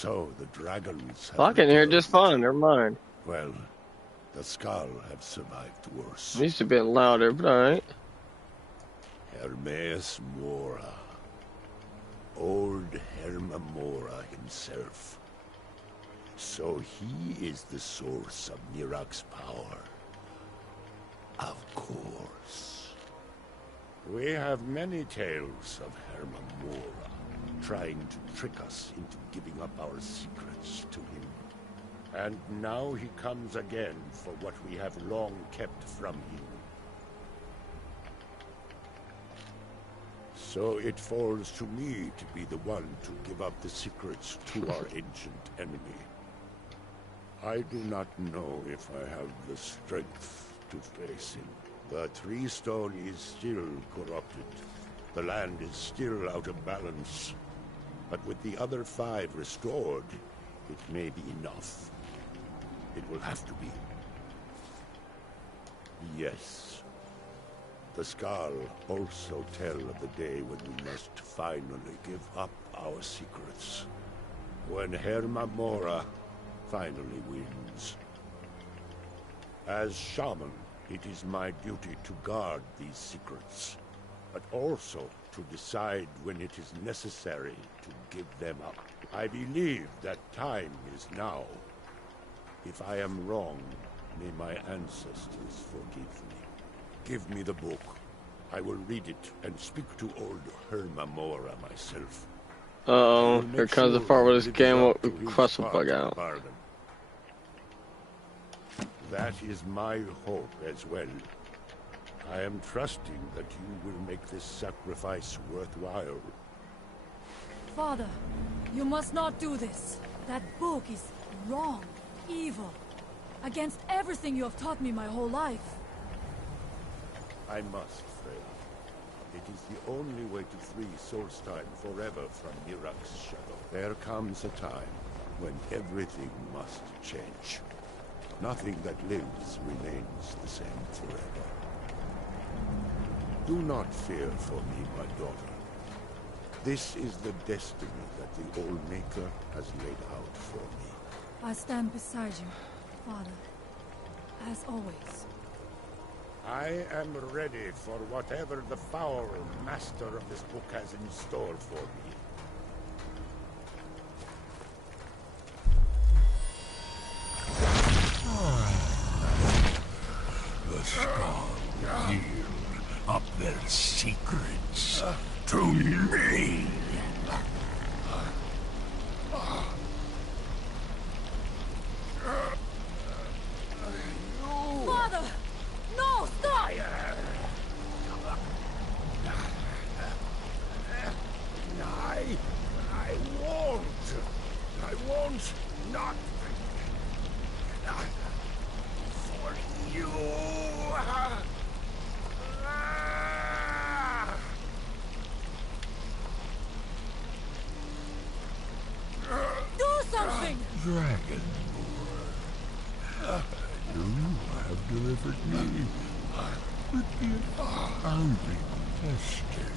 So the dragons have I can hear it returned. just fine. Never mind. Well, the Skull have survived worse. It used to be louder, but alright. Hermes Mora. Old Herma Mora himself. So he is the source of Mirak's power. Of course. We have many tales of Herma Mora trying to trick us into giving up our secrets to him. And now he comes again for what we have long kept from him. So it falls to me to be the one to give up the secrets to our ancient enemy. I do not know if I have the strength to face him. The Tree Stone is still corrupted. The land is still out of balance. But with the other 5 restored, it may be enough. It will have to be. Yes. The Skull also tell of the day when we must finally give up our secrets. When Herma Mora finally wins. As shaman, it is my duty to guard these secrets, but also to decide when it is necessary to give them up. I believe that time is now. If I am wrong, may my ancestors forgive me. Give me the book. I will read it and speak to old Herma Mora myself. Uh-oh, here comes the part where this game quest will bug out. That is my hope as well. I am trusting that you will make this sacrifice worthwhile. Father, you must not do this. That book is wrong, evil, against everything you have taught me my whole life. I must fail. It is the only way to free Solstheim forever from Mirak's shadow. There comes a time when everything must change. Nothing that lives remains the same forever. Do not fear for me, my daughter. This is the destiny that the Old Maker has laid out for me. I stand beside you, Father, as always. I am ready for whatever the foul master of this book has in store for me. The Skull yield up their secrets to me. Father! No, stop! I won't not for you. Do something! Dragon you have delivered me with the bounty tested.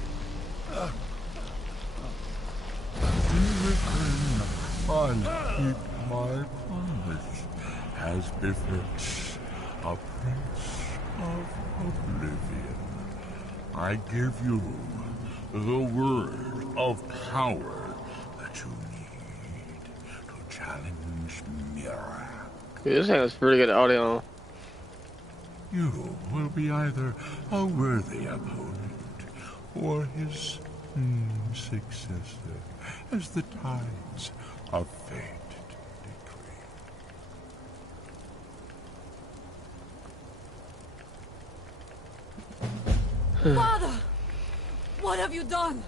In return, I'll keep my promise as befits a prince of oblivion. I give you the word of power that you need to challenge Mirak. This thing has pretty good audio. You will be either a worthy opponent or his successor, as the tides of fate decree. Father! What have you done?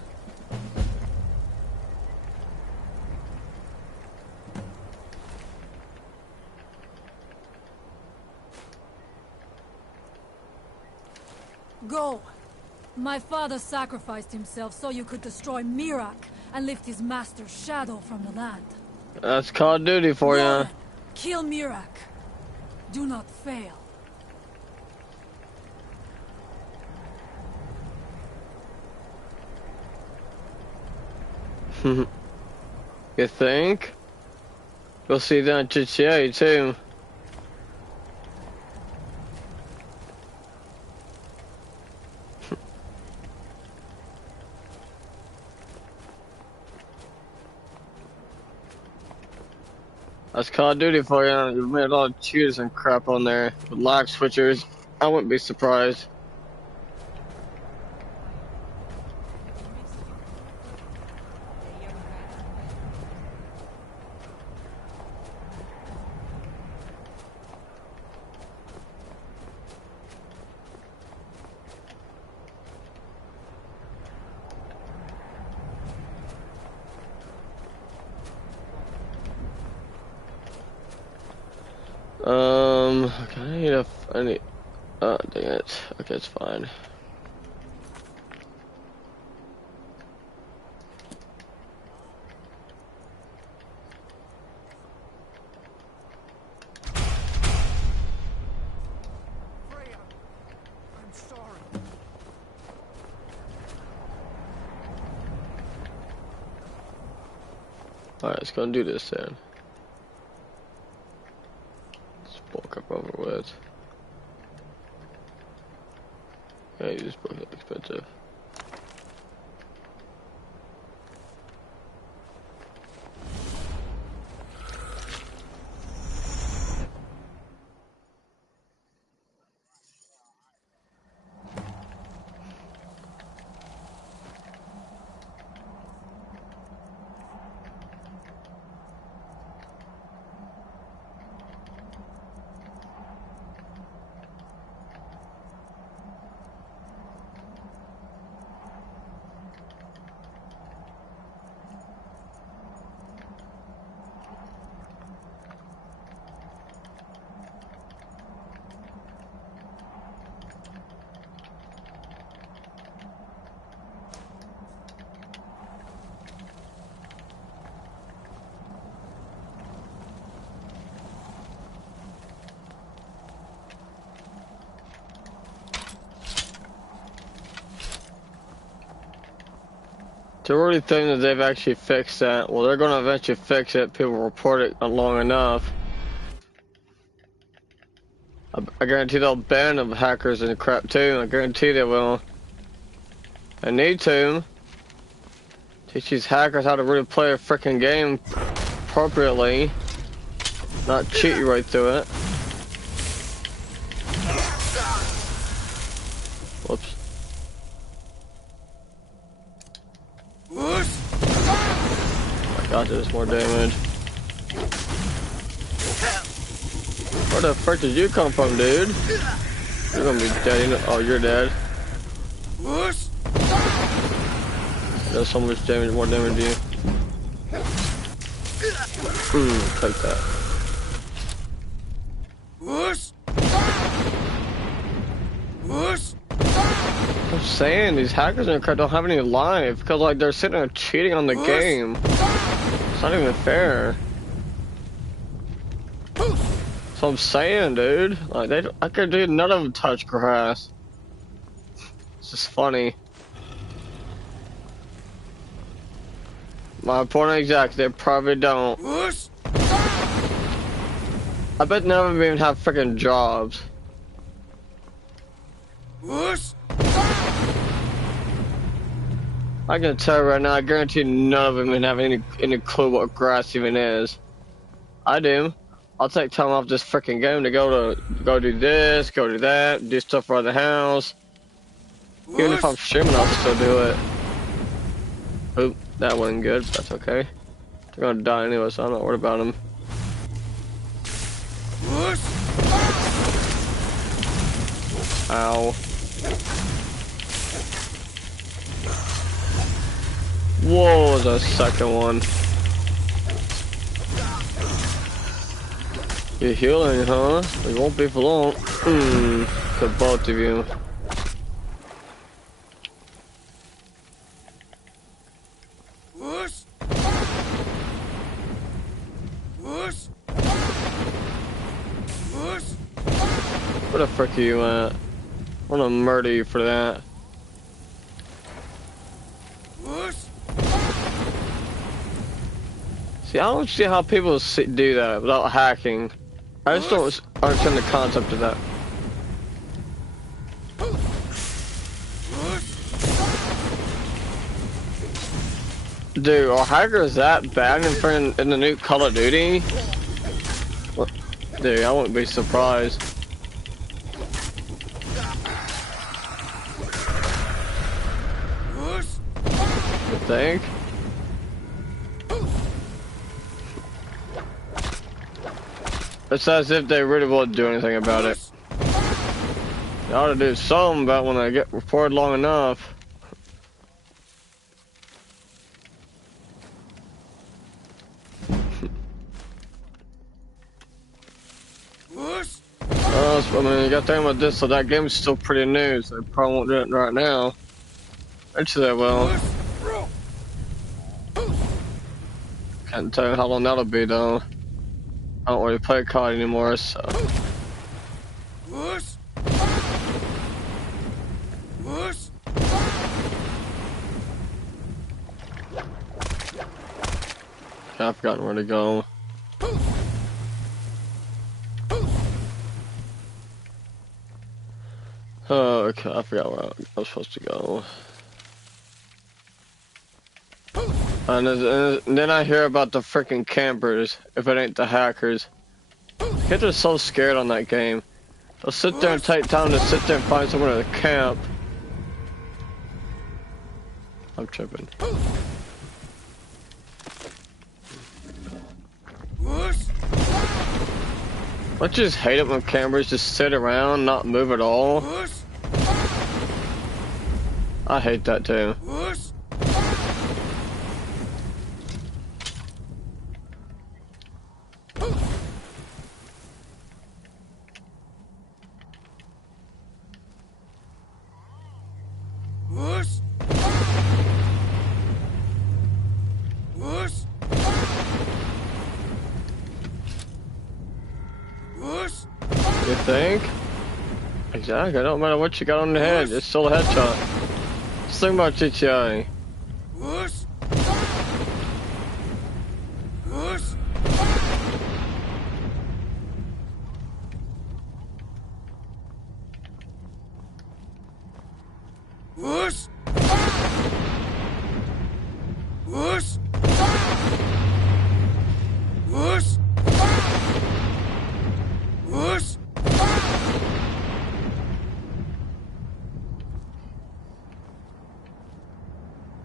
Go. My father sacrificed himself so you could destroy Mirak and lift his master's shadow from the land. That's Call of Duty for Go you. then. Kill Mirak. Do not fail. You think? Go see that in GTA too. That's Call of Duty for you. You've made a lot of cheaters and crap on there with lock switchers. I wouldn't be surprised. Okay, I need, oh, dang it. Okay, it's fine. Freya, I'm sorry. Alright, let's go and do this then. Let's bulk up over with. Yeah, this book is expensive. To really think that they've actually fixed that. Well, they're gonna eventually fix it. People report it long enough. I guarantee they'll ban them hackers and crap too. I guarantee they will. I need to teach these hackers how to really play a freaking game appropriately, not cheat you right through it. Whoops. Oh my god, there's more damage. Where the frick did you come from, dude? You're gonna be dead. Oh, you're dead. Does so much damage, more damage to you. Take that. I'm saying these hackers in crap don't have any life because like they're sitting there cheating on the game. It's not even fair. So I'm saying, dude, like I could do none of them touch grass. It's just funny. My point exactly, they probably don't. I bet none of them even have freaking jobs. I can tell you right now, I guarantee none of them even have any clue what grass even is. I do. I'll take time off this freaking game to go do this, go do that, do stuff around the house. Even if I'm streaming, I'll still do it. Oop, that wasn't good. That's okay. They're gonna die anyway, so I'm not worried about them. Ow. Whoa, the second one. You're healing, huh? You won't be for long. To both of you. Where the frick are you at? I'm gonna murder you for that. See, I don't see how people do that without hacking. I just don't understand the concept of that. Dude, are hackers that bad in the new Call of Duty? What? Dude, I wouldn't be surprised. You think? It's as if they really won't do anything about it. They ought to do something about when I get reported long enough. I mean, you got to think about this, so that game's still pretty new, so they probably won't do it right now. Actually, they will. Can't tell you how long that'll be, though. I don't really play COD anymore, so. I've forgotten where to go. Oh, okay, I forgot where I was supposed to go. And then I hear about the freaking campers, if it ain't the hackers. Kids are so scared on that game. They'll sit there and take time to sit there and find somewhere to camp. I'm tripping. I just hate it when campers just sit around, not move at all. I hate that too. You think? Exactly, it don't matter what you got on the head, it's still a headshot. Just think about GTA.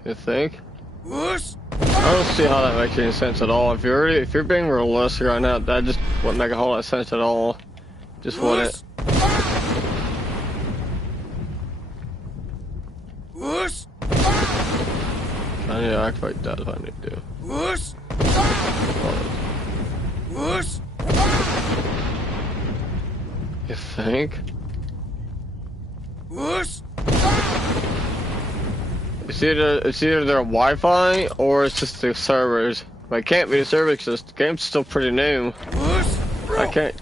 You think? I don't see how that makes any sense at all. If you're being realistic right now, that just wouldn't make a whole lot of sense at all. Just wouldn't. I need to activate that if I need to. You think? It's either their Wi-Fi or it's just the servers. But it can't be the servers because the game's still pretty new. I can't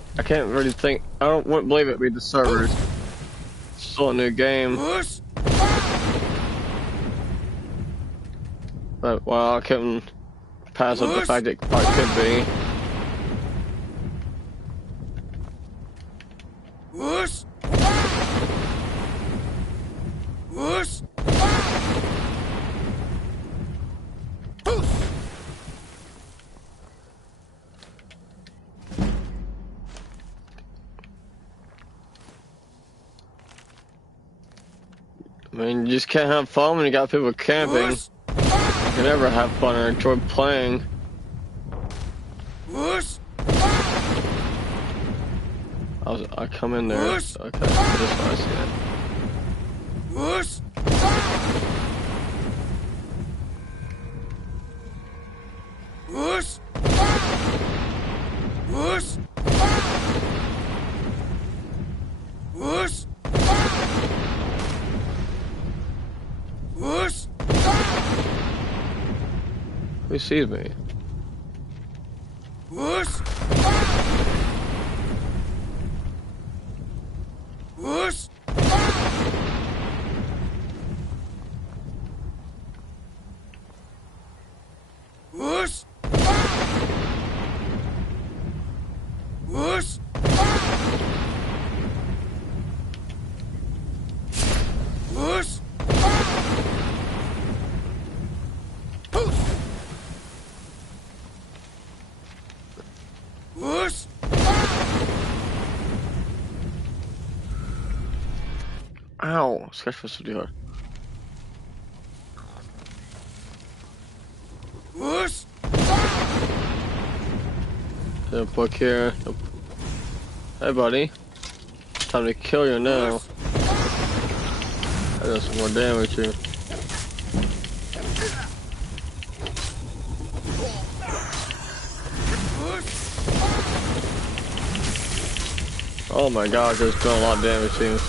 really think. Wouldn't believe it'd be the servers. It's still a new game. But well, I couldn't pass up the fact that it probably could be. I mean, you just can't have fun when you got people camping. You can never have fun or enjoy playing. I come in there. Okay, this one I see Who sees me? Whoosh! Ow! Sketch was really hard. Whoosh! Yep, look here. Yep. Hey, buddy. Time to kill you now. I got some more damage here. Oh my god, that's doing a lot of damage to him.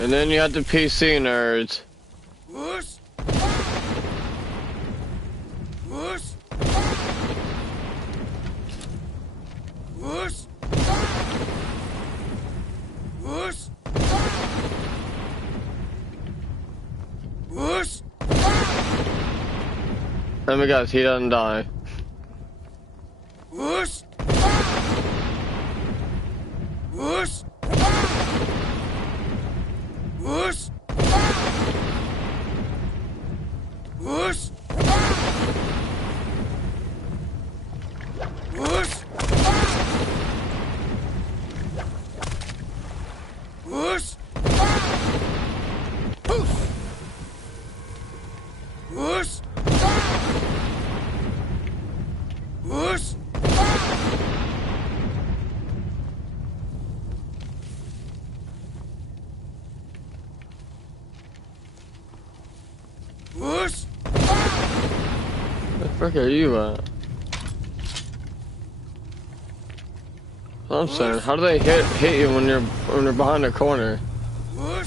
And then you have the PC nerds. Whoosh! Whoosh! Whoosh! Whoosh! Whoosh! Let me guess, he doesn't die. Whoosh! Whoosh! Whoosh! Whoosh! Whoosh! Whoosh! Whoosh! Whoosh! Whoosh! Where the frick are you at? I'm saying, how do they hit you when you're behind the corner? Whoosh!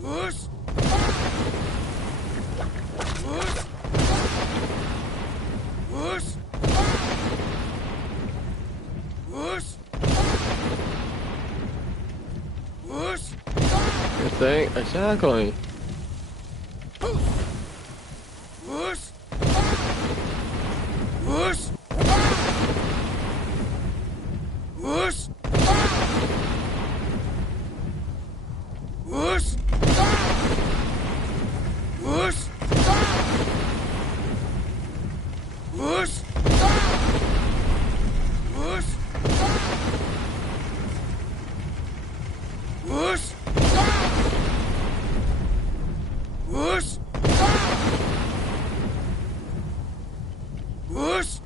Whoosh! Whoosh! Whoosh! Whoosh! Whoosh! You think? Exactly. Whoosh! Whoosh! Whoosh! Whoosh! Whoosh! Whoosh! Whoosh! Whoosh! Whoosh! Whoosh!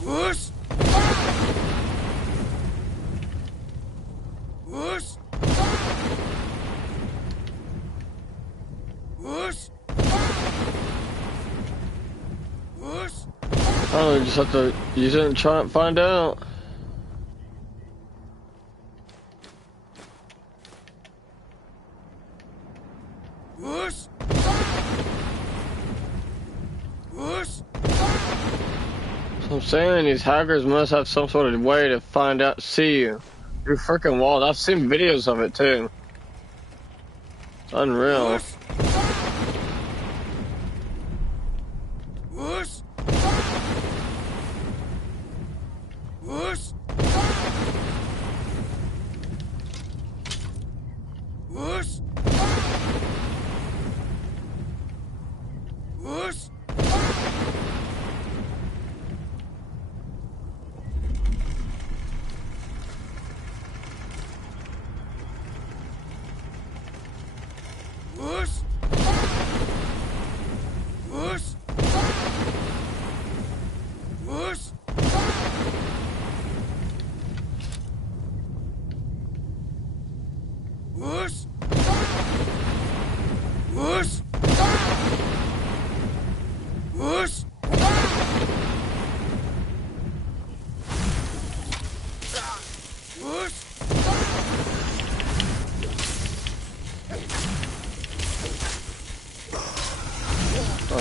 Whoosh! Whoosh! Whoosh! Whoosh! Oh, you just have to use it and try and find out. Whoosh! Whoosh! So I'm saying these hackers must have some sort of way to find out, see you through freaking walls. I've seen videos of it too. It's unreal. Whoosh! Whoosh! Whoosh! Whoosh! Whoosh! Whoosh! Whoosh! Whoosh! Whoosh! Whoosh! Whoosh!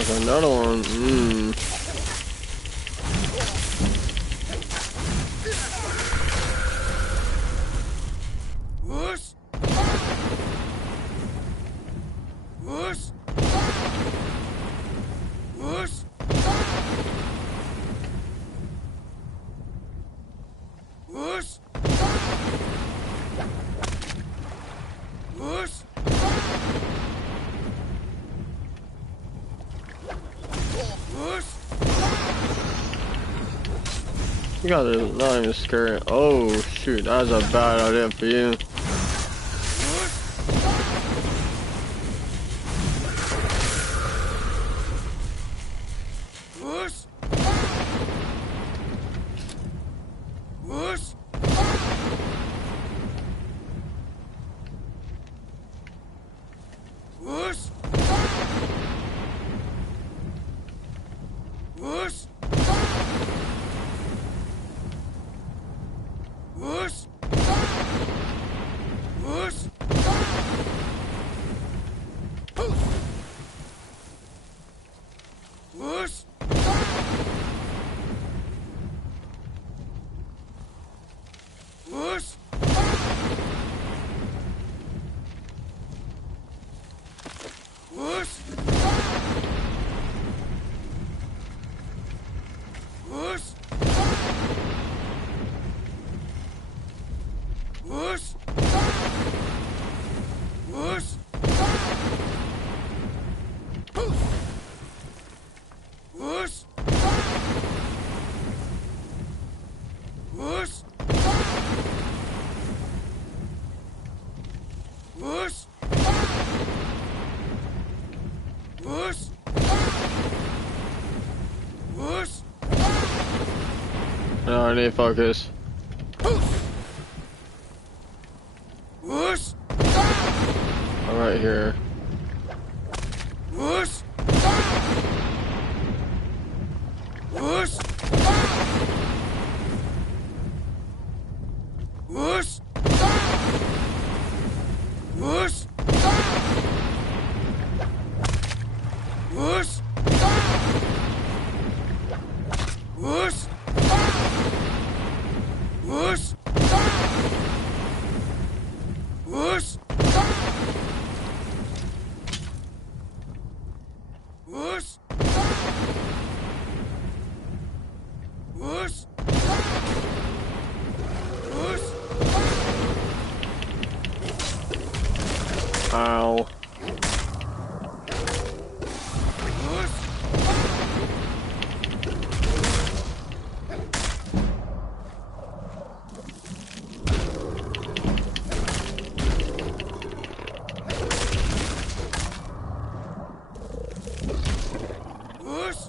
There's another one. Whoosh! Whoosh! Whoosh! Whoosh! Whoosh! Whoosh! You guys are not even scared. Oh shoot, that was a bad idea for you. Whoosh! Whoosh! Whoosh! Whoosh! Whoosh! Whoosh! Whoosh! Whoosh! Whoosh! Whoosh! Whoosh! Whoosh! Whoosh! Whoosh! Whoosh! Whoosh! Whoosh! No, I need focus. Whoosh! I'm right here. Whoosh! Whoosh! Whoosh! Whoosh! Whoosh! Whoosh! Whoosh! Whoosh! Whoosh! Whoosh! Whoosh! Ow. Whoosh! Whoosh!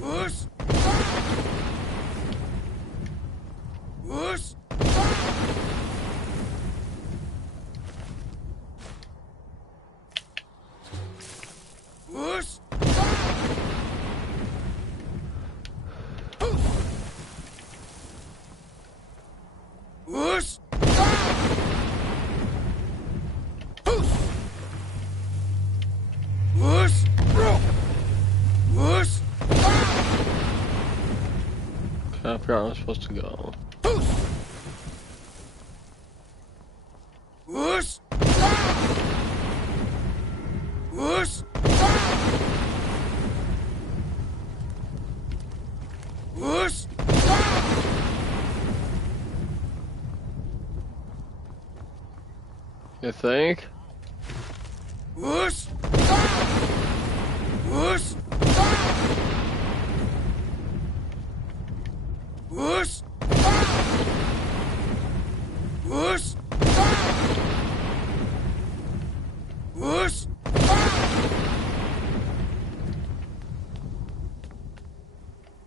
Whoosh! Whoosh! Whoosh! Whoosh! Whoosh! Whoosh! Whoosh! I forgot where I'm supposed to go. Whoosh! Whoosh! Whoosh! You think? Whoosh! Whoosh! Whoosh! Whoosh! Whoosh!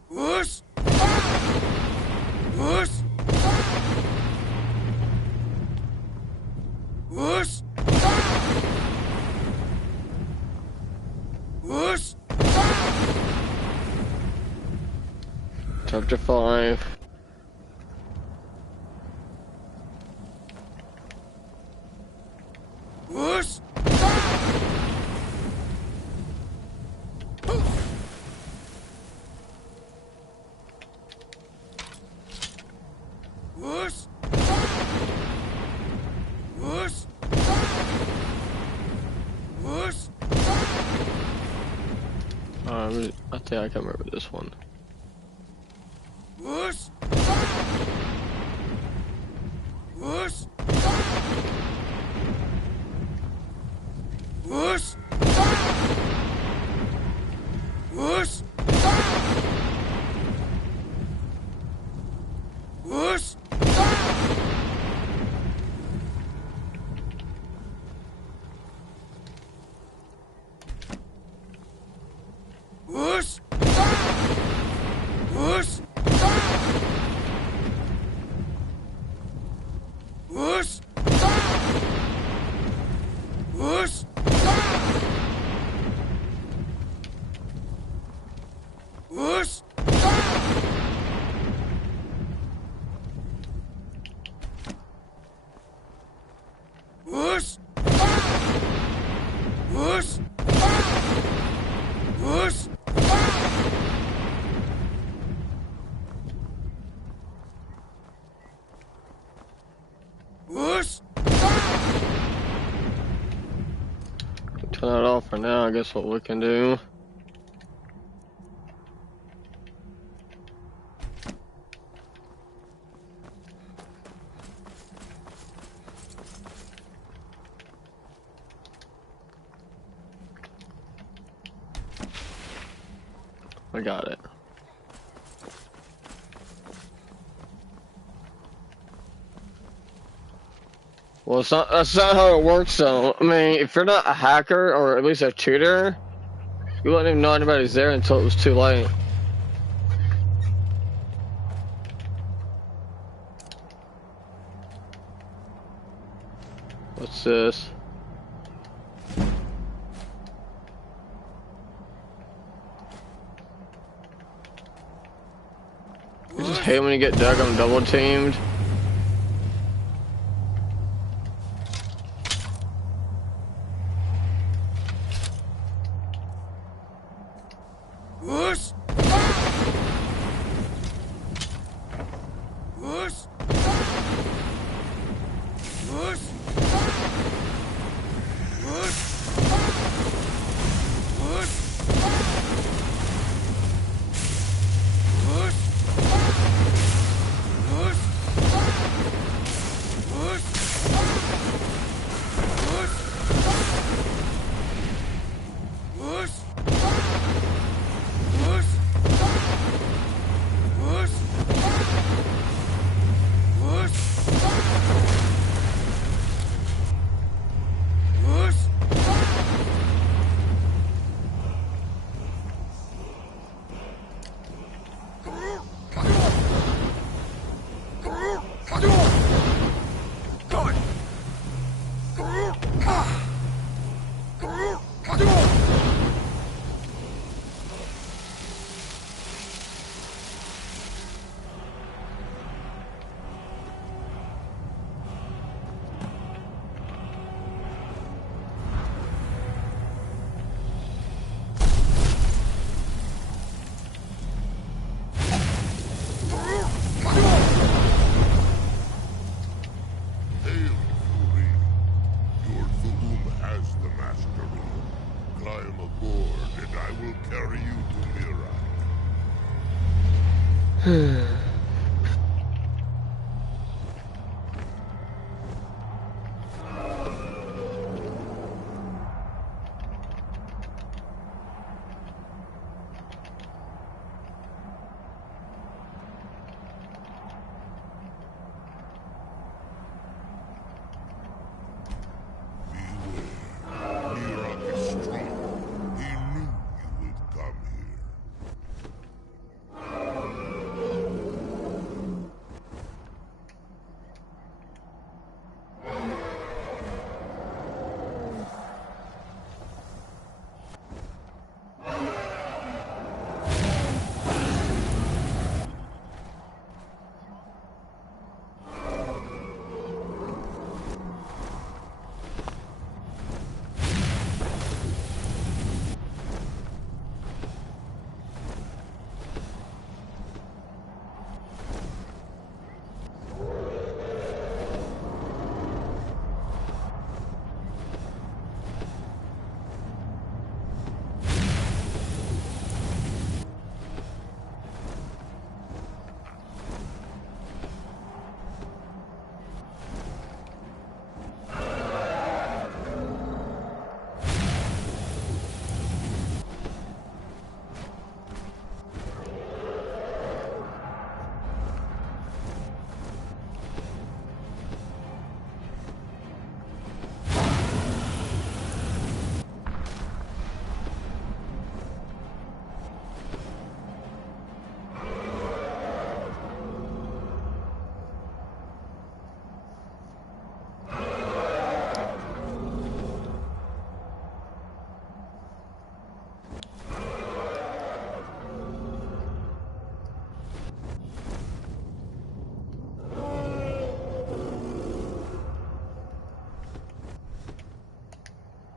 Whoosh! Whoosh! Whoosh! Whoosh! Chapter 5. Whoosh! Whoosh! Whoosh! Whoosh! I think I can remember this one. Whoosh! Whoosh! Whoosh! Whoosh! Whoosh! Whoosh! Whoosh! Whoosh! Whoosh! Whoosh! Whoosh! Whoosh! Whoosh! Whoosh! Turn that off for now. I guess what we can do. I got it. Well, that's not how it works, though. I mean, if you're not a hacker, or at least a cheater, you wouldn't even know anybody's there until it was too late. What's this? You just hate when you get dug on double teamed. Whoosh! Whoosh! Whoosh! Whoosh! Whoosh! Whoosh! Whoosh! Whoosh! Whoosh! Whoosh! Whoosh! Whoosh! Whoosh! Whoosh! Hail, Fury. Your Thu'um has the mastery. Climb aboard, and I will carry you to Mirai. Beware. Mirak is strong. He knew you would come here.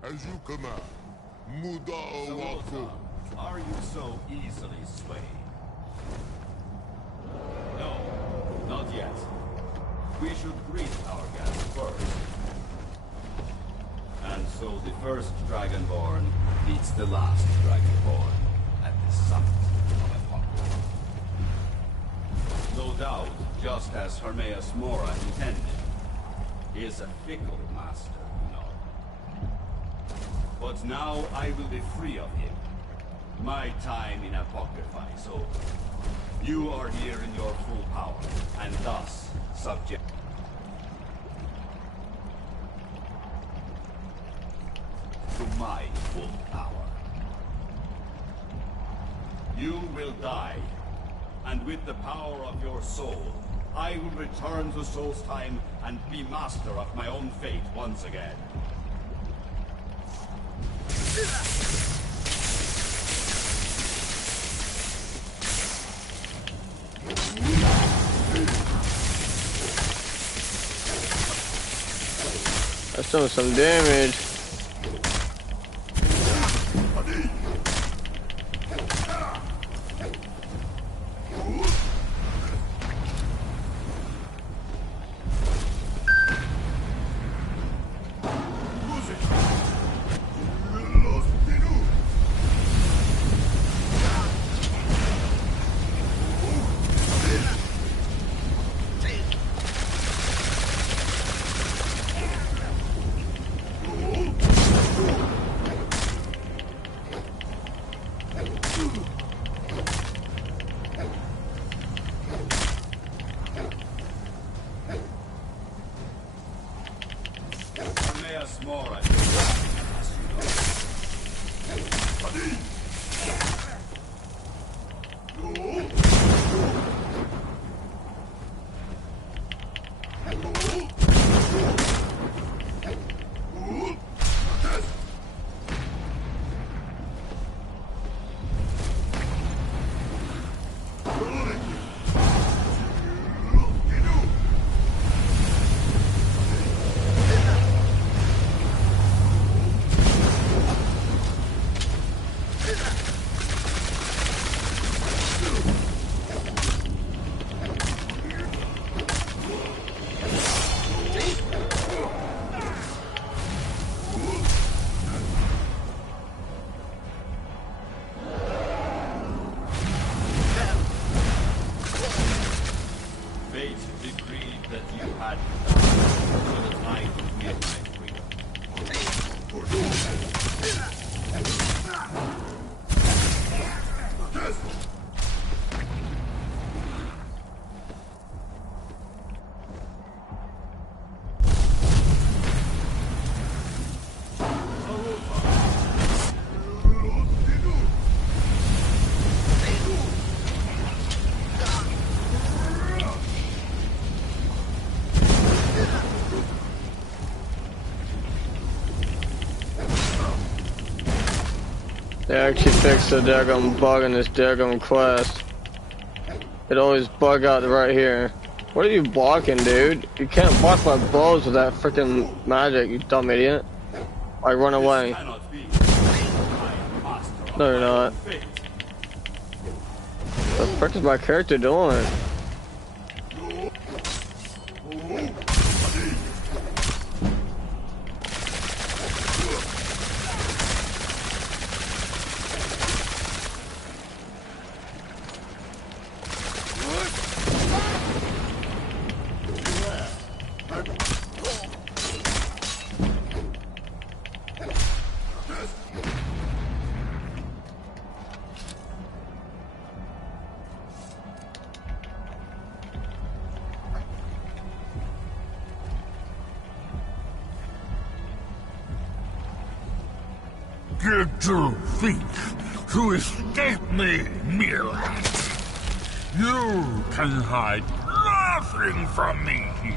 As you command. Muda Wako. Are you so easily swayed? No, not yet. We should greet our guest first. And so the first Dragonborn meets the last Dragonborn at the summit of Apocalypse. No doubt, just as Hermaeus Mora intended, he is a fickle master, you know. But now I will be free of him. My time in Apocrypha is over. You are here in your full power, and thus subject to my full power. You will die, and with the power of your soul, I will return to Solstheim and be master of my own fate once again. That's doing some damage. They actually fixed the daggum bug in this daggum quest. It always bug out right here. What are you blocking, dude? You can't block my blows with that freaking magic, you dumb idiot. Like, run away. No, you're not. What the frick is my character doing? Get your feet to escape me, Mirat. You can hide nothing from me here.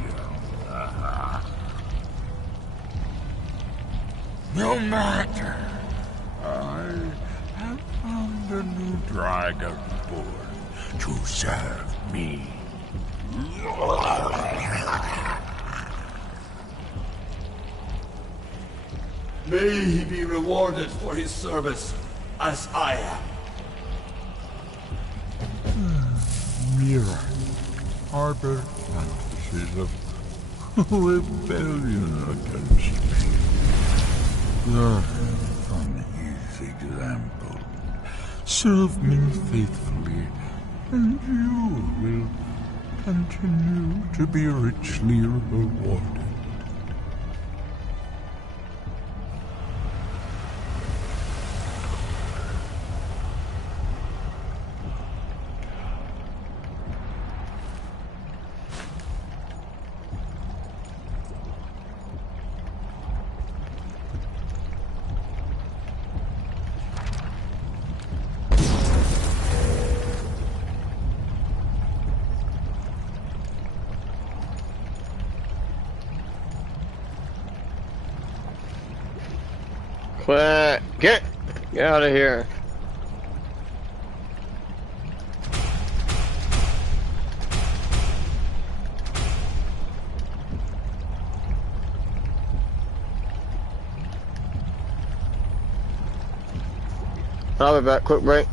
No matter. I have found a new Dragonborn to serve me. May he be rewarded for his service, as I am. Mira, harbor fantasies of rebellion against me. Learn from his example. Serve me faithfully, and you will continue to be richly rewarded. Quick, get out of here. I'll be back, quick break.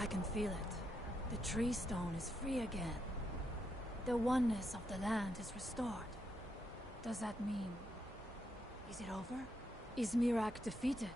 I can feel it. The tree stone is free again. The oneness of the land is restored. Does that mean... is it over? Is Mirak defeated?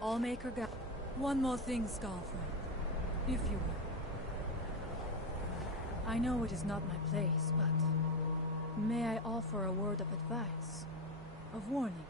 Allmaker got... One more thing, Skullfriend. If you will. I know it is not my place, but... may I offer a word of advice? Of warning?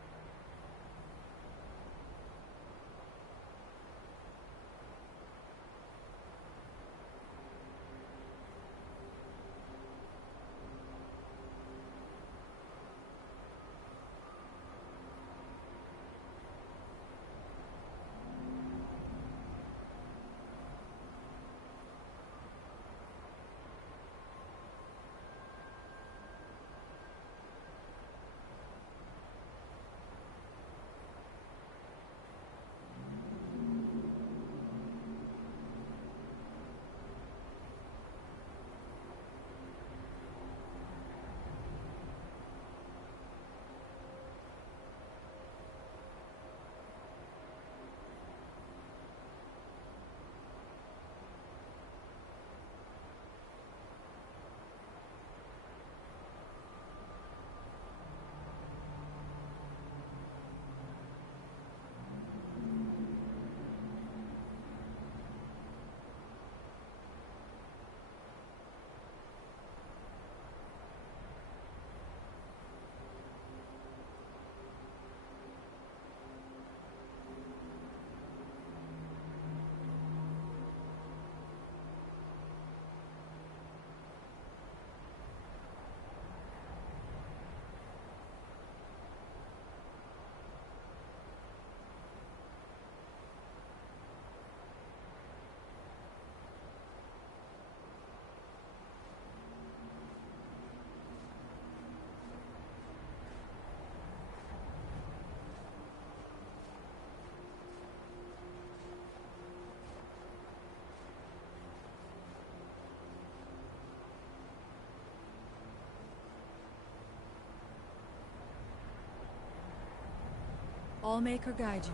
I'll make her guide you.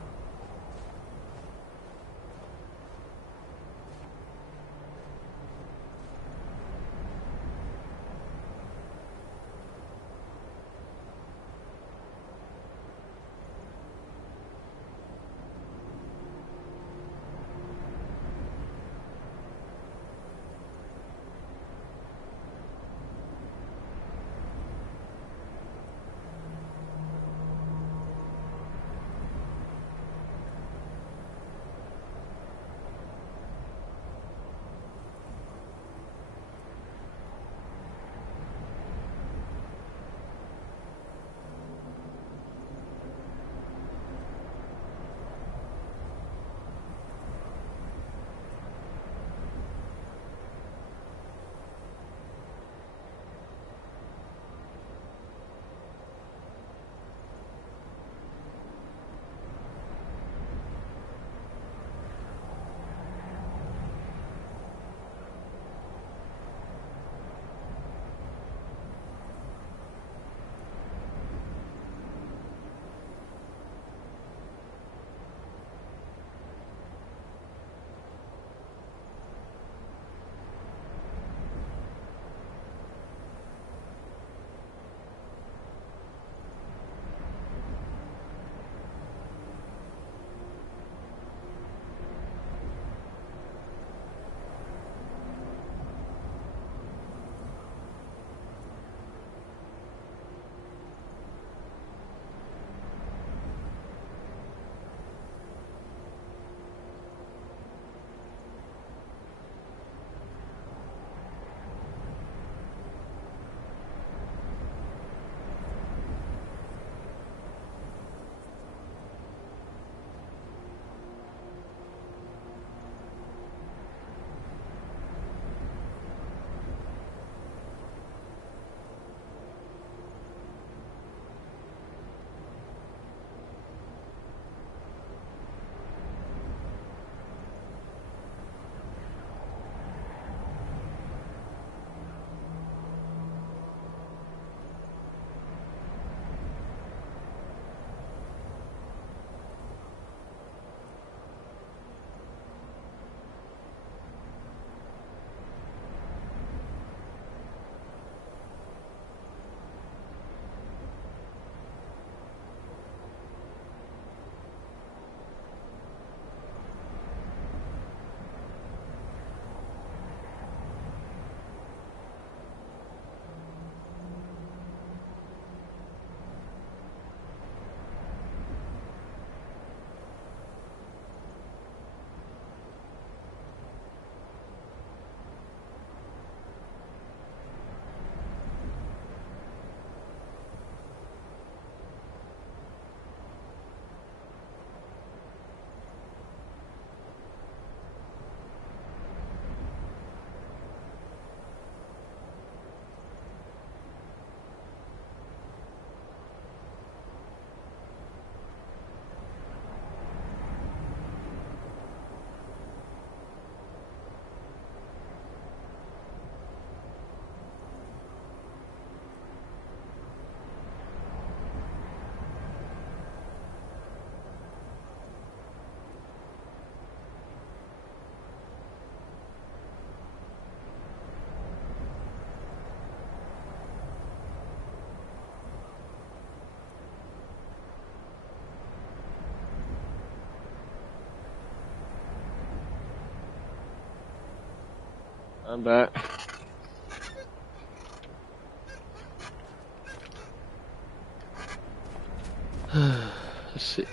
I'm back. Let's see.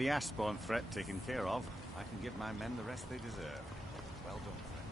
the Ashbourne threat taken care of, I can give my men the rest they deserve. Well done, friend.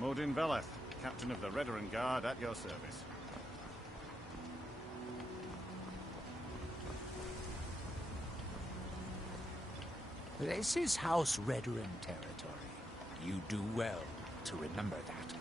Modin Veleth, captain of the Redoran Guard, at your service. This is House Redoran territory. You do well to remember that.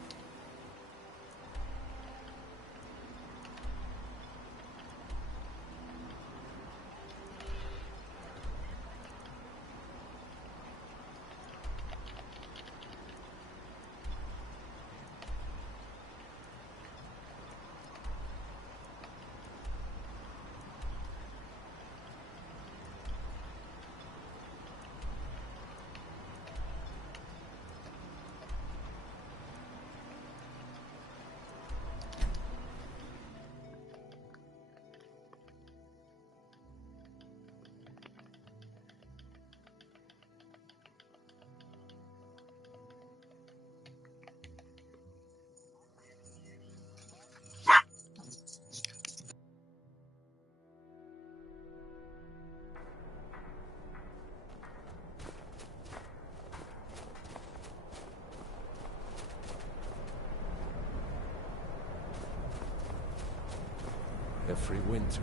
Every winter,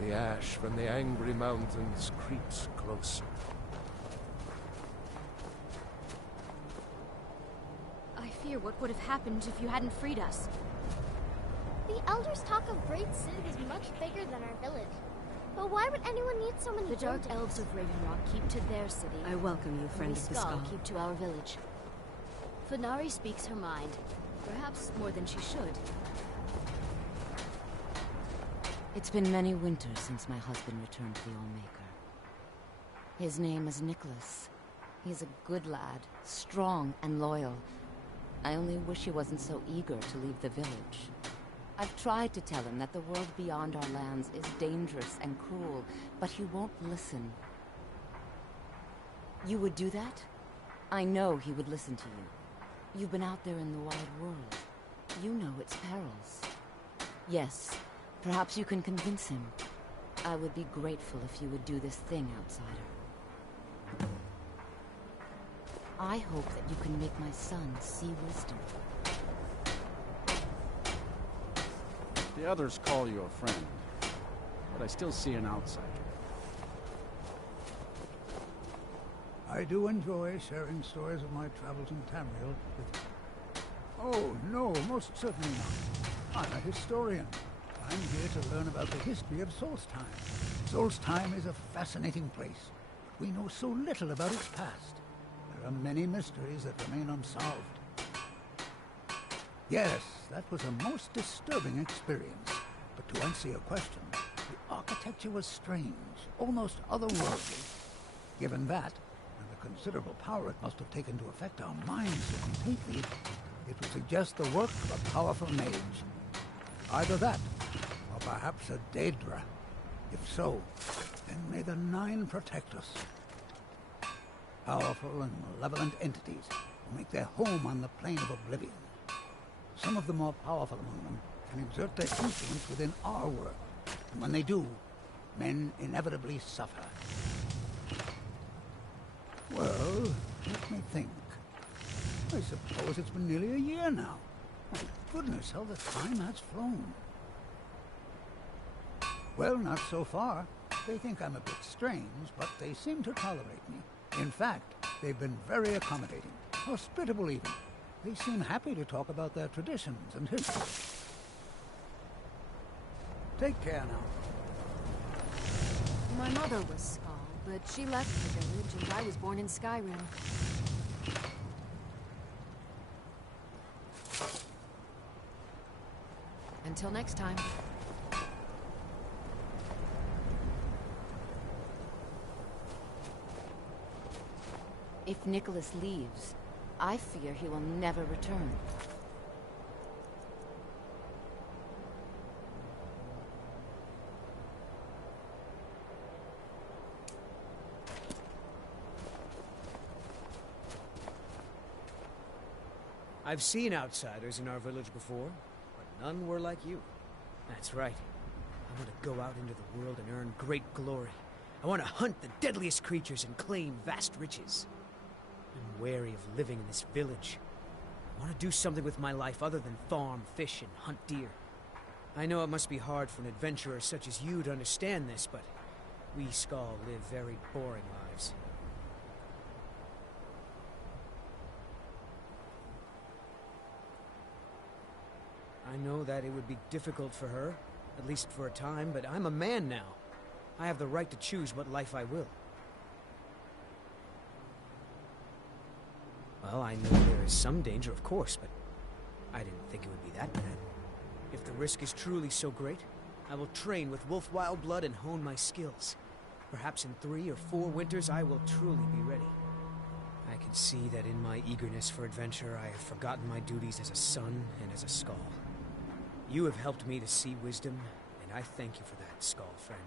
the ash from the angry mountains creeps closer. I fear what would have happened if you hadn't freed us. The elders talk of Great City is much bigger than our village. But why would anyone need so many The Dark buildings? Elves of Ravenrock keep to their city. I welcome you, friend of the Skull Skull. keep to our village. Fenari speaks her mind. Perhaps more than she should. It's been many winters since my husband returned to the Allmaker. His name is Nicholas. He's a good lad, strong and loyal. I only wish he wasn't so eager to leave the village. I've tried to tell him that the world beyond our lands is dangerous and cruel, but he won't listen. You would do that? I know he would listen to you. You've been out there in the wide world. You know its perils. Yes. Perhaps you can convince him. I would be grateful if you would do this thing, outsider. I hope that you can make my son see wisdom. The others call you a friend, but I still see an outsider. I do enjoy sharing stories of my travels in Tamriel with you. Oh, no, most certainly not. I'm a historian. I'm here to learn about the history of Solstheim. Solstheim is a fascinating place, but we know so little about its past. There are many mysteries that remain unsolved. Yes, that was a most disturbing experience. But to answer your question, the architecture was strange, almost otherworldly. Given that, and the considerable power it must have taken to affect our minds so completely, it would suggest the work of a powerful mage. Either that, or perhaps a Daedra. If so, then may the Nine protect us. Powerful and malevolent entities who make their home on the plane of oblivion. Some of the more powerful among them can exert their influence within our world, and when they do, men inevitably suffer. Well, let me think. I suppose it's been nearly a year now. My goodness, how the time has flown. Well, not so far. They think I'm a bit strange, but they seem to tolerate me. In fact, they've been very accommodating, hospitable even. They seem happy to talk about their traditions and history. Take care now. My mother was Skull, but she left the village and I was born in Skyrim. Until next time. If Nicholas leaves, I fear he will never return. I've seen outsiders in our village before, but none were like you. That's right. I want to go out into the world and earn great glory. I want to hunt the deadliest creatures and claim vast riches. I'm wary of living in this village. I want to do something with my life other than farm, fish, and hunt deer. I know it must be hard for an adventurer such as you to understand this, but we Skull live very boring lives. I know that it would be difficult for her, at least for a time, but I'm a man now. I have the right to choose what life I will. Well, I know there is some danger, of course, but I didn't think it would be that bad. If the risk is truly so great, I will train with Wolf Wildblood and hone my skills. Perhaps in 3 or 4 winters I will truly be ready. I can see that in my eagerness for adventure I have forgotten my duties as a son and as a Skull. You have helped me to see wisdom, and I thank you for that, Skull friend.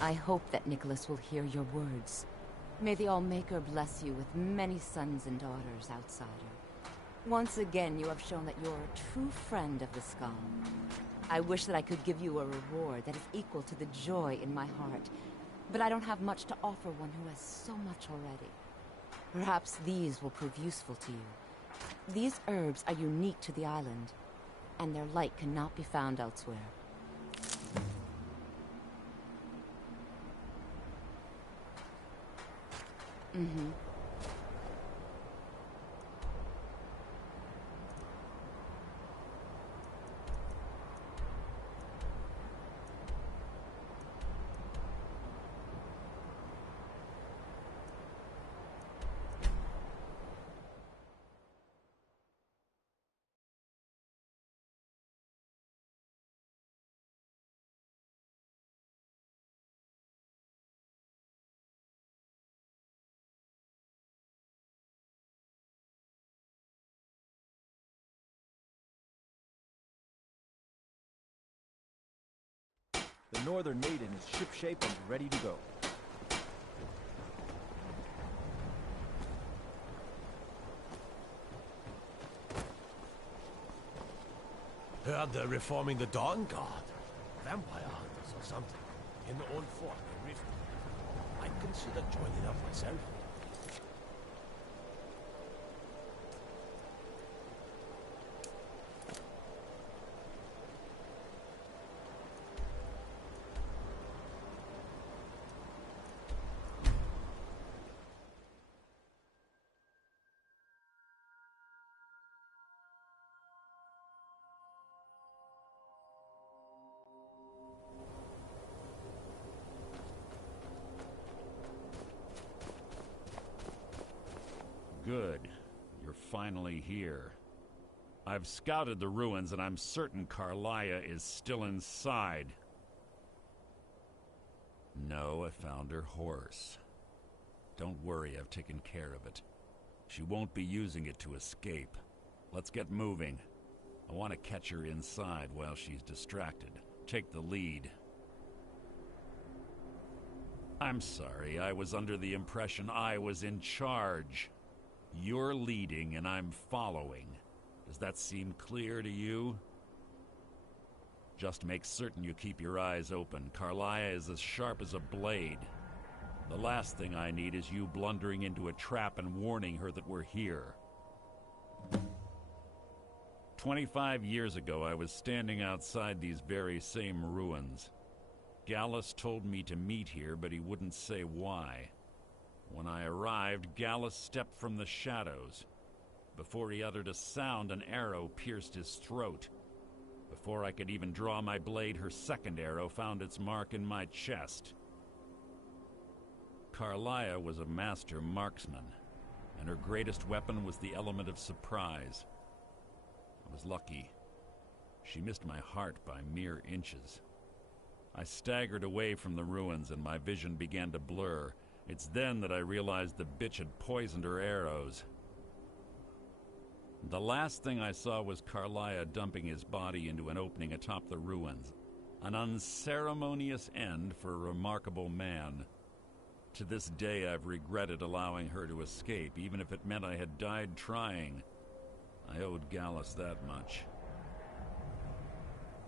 I hope that Nicholas will hear your words. May the Allmaker bless you with many sons and daughters, outsider. Once again, you have shown that you're a true friend of the Skull. I wish that I could give you a reward that is equal to the joy in my heart, but I don't have much to offer one who has so much already. Perhaps these will prove useful to you. These herbs are unique to the island, and their light cannot be found elsewhere. Mm-hmm. The Northern Maiden is shipshape and ready to go. Heard they're reforming the Dawn Guard. Vampire hunters or something. In the old fort near Rift. I'd consider joining up myself. Good. You're finally here. I've scouted the ruins and I'm certain Carlia is still inside. No, I found her horse. Don't worry, I've taken care of it. She won't be using it to escape. Let's get moving. I want to catch her inside while she's distracted. Take the lead. I'm sorry, I was under the impression I was in charge. You're leading and I'm following. Does that seem clear to you? Just make certain you keep your eyes open. Carlia is as sharp as a blade. The last thing I need is you blundering into a trap and warning her that we're here. 25 years ago, I was standing outside these very same ruins. Gallus told me to meet here, but he wouldn't say why. When I arrived, Gallus stepped from the shadows. Before he uttered a sound, an arrow pierced his throat. Before I could even draw my blade, her second arrow found its mark in my chest. Carlia was a master marksman, and her greatest weapon was the element of surprise. I was lucky. She missed my heart by mere inches. I staggered away from the ruins and my vision began to blur. It's then that I realized the bitch had poisoned her arrows. The last thing I saw was Carlia dumping his body into an opening atop the ruins. An unceremonious end for a remarkable man. To this day I've regretted allowing her to escape, even if it meant I had died trying. I owed Gallus that much.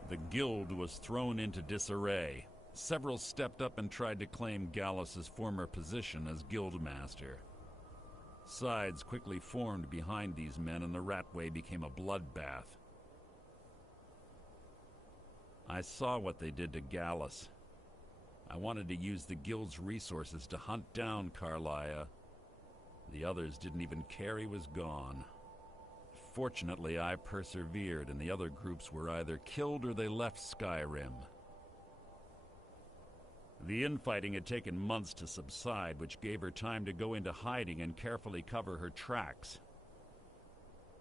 The guild was thrown into disarray. Several stepped up and tried to claim Gallus's former position as guildmaster. Sides quickly formed behind these men and the Ratway became a bloodbath. I saw what they did to Gallus. I wanted to use the guild's resources to hunt down Carlia. The others didn't even care he was gone. Fortunately, I persevered, and the other groups were either killed or they left Skyrim. The infighting had taken months to subside, which gave her time to go into hiding and carefully cover her tracks.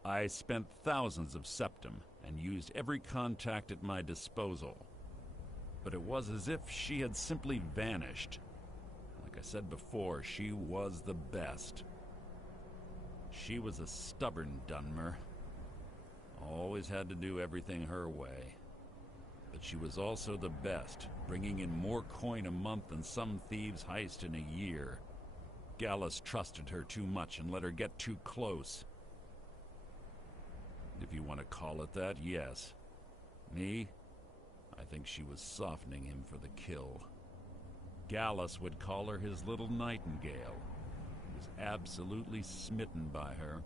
I spent thousands of septum and used every contact at my disposal. But it was as if she had simply vanished. Like I said before, she was the best. She was a stubborn Dunmer. Always had to do everything her way. But she was also the best, bringing in more coin a month than some thieves heist in a year. Gallus trusted her too much and let her get too close. If you want to call it that, yes. Me? I think she was softening him for the kill. Gallus would call her his little nightingale. He was absolutely smitten by her.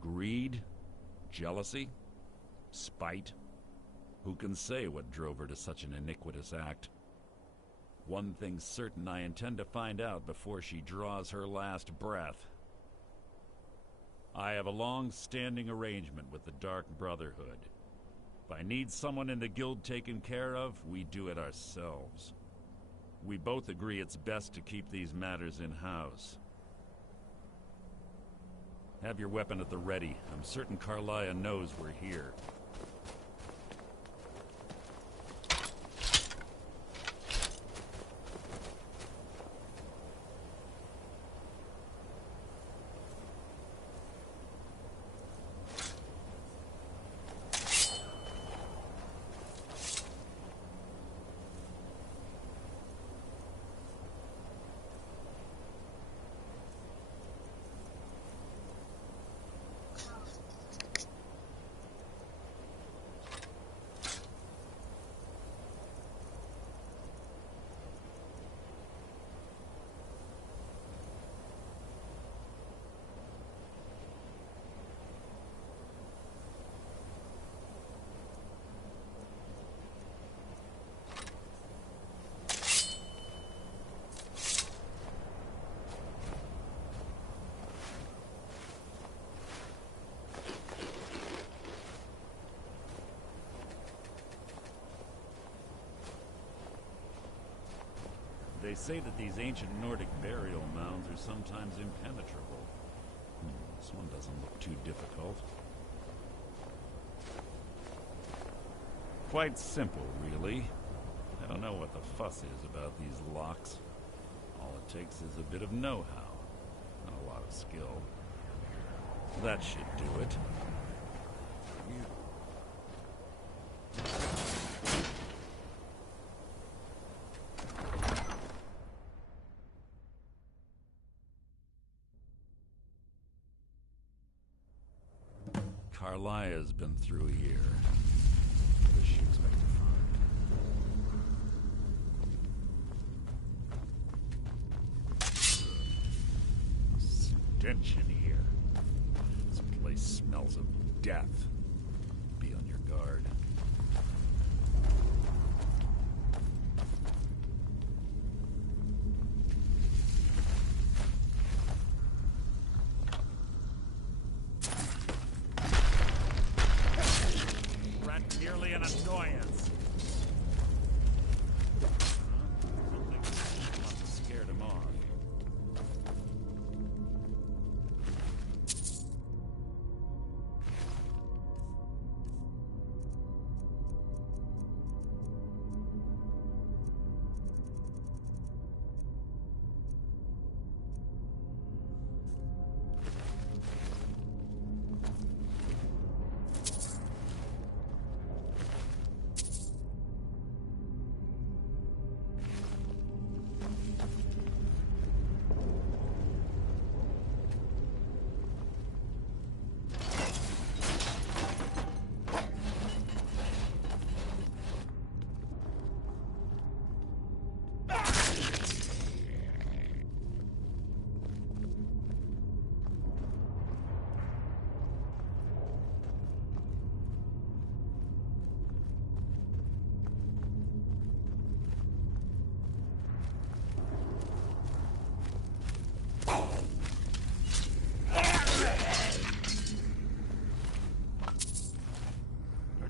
Greed? Jealousy? Spite? Who can say what drove her to such an iniquitous act? One thing's certain, I intend to find out before she draws her last breath. I have a long-standing arrangement with the Dark Brotherhood. If I need someone in the guild taken care of, we do it ourselves. We both agree it's best to keep these matters in-house. Have your weapon at the ready. I'm certain Carlia knows we're here. They say that these ancient Nordic burial mounds are sometimes impenetrable. This one doesn't look too difficult. Quite simple, really. Head don't know what the fuss is about these locks. All it takes is a bit of know-how and a lot of skill. That should do it. Carlia's been through here. What does she expect to find? Stench in here. This place smells of death. Be on your guard. Merely an annoyance. Something must have scared him off.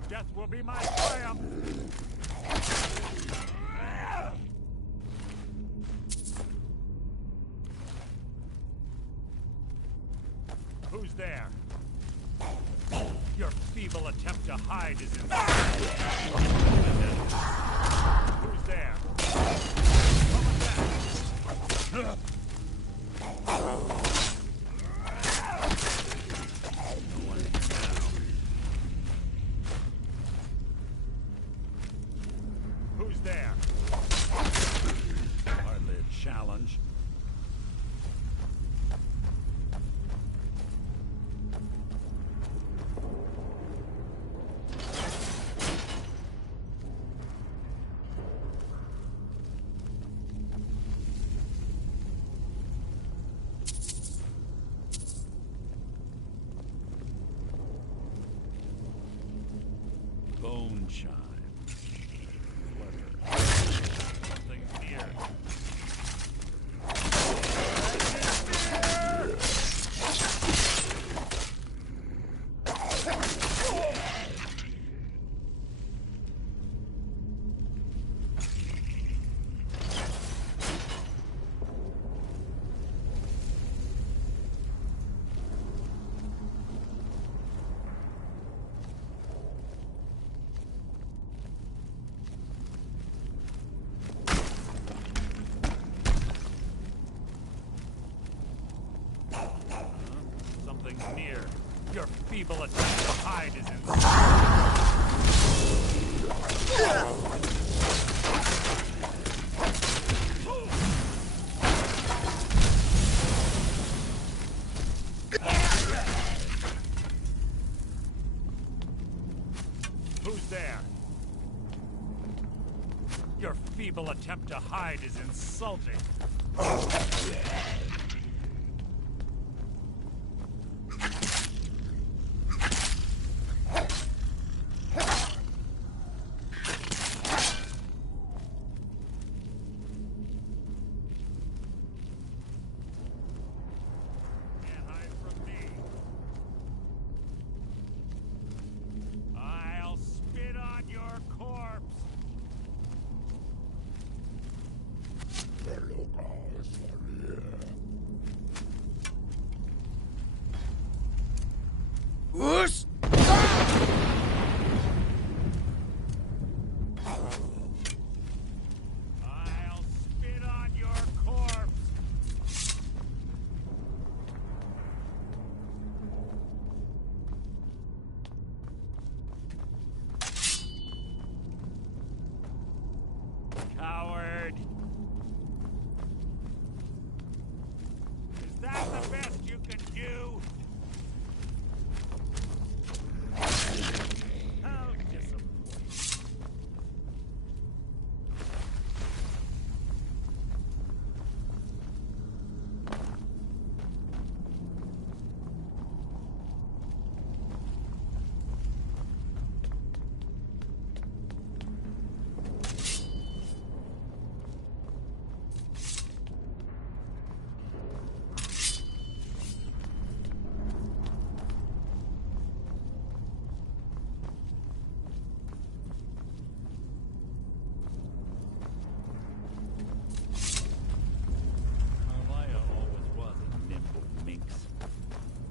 Death will be my triumph! Who's there? Your feeble attempt to hide is in. Who's there? Who's there? Hardly a challenge. Bone chime. Something near. Near. Your feeble attempt to hide is in. Who's there? Your feeble attempt to hide is insulting. best you can do? How disappointing.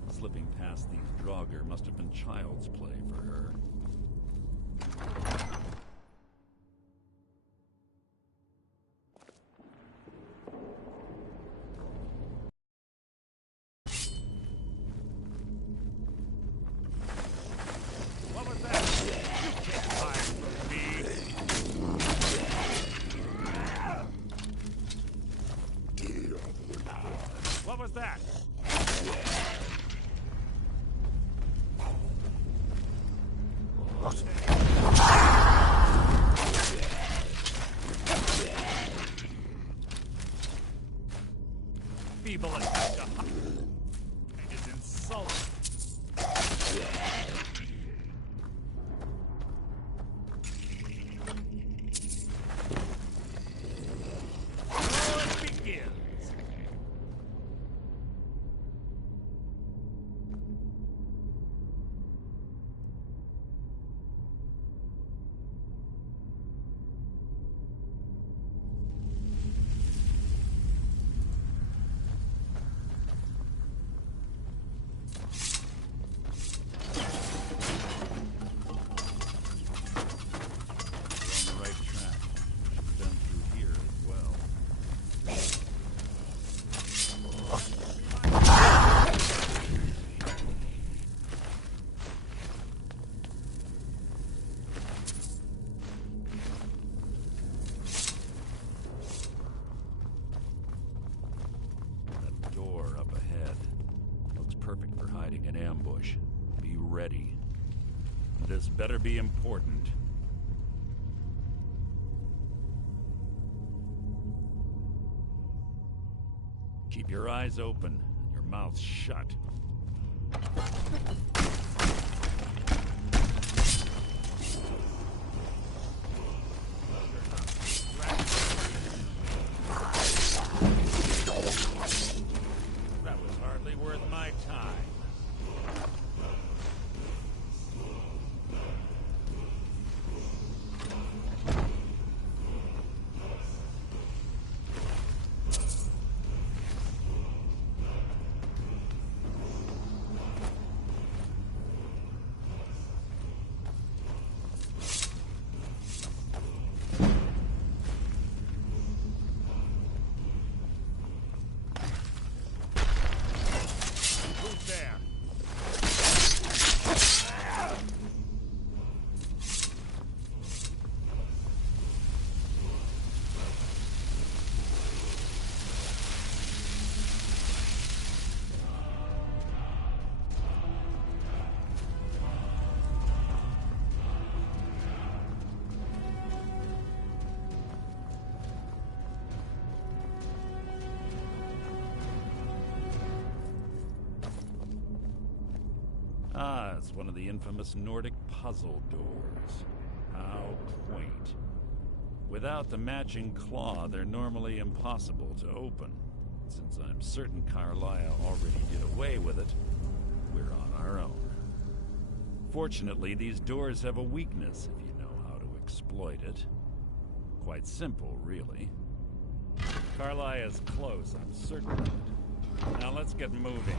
Slipping past these Draugr must have been child's play for her. What was that? You can't hide from me. What was that? Feeble attempt to hide. It is insulting. So it begins. An ambush. Be ready. This better be important. Keep your eyes open and your mouth shut. That was hardly worth my time. Ah, it's one of the infamous Nordic puzzle doors. How quaint. Without the matching claw, they're normally impossible to open. Since I'm certain Carlisle already did away with it, we're on our own. Fortunately, these doors have a weakness if you know how to exploit it. Quite simple, really. Carlisle is close, I'm certain of it. Now let's get moving.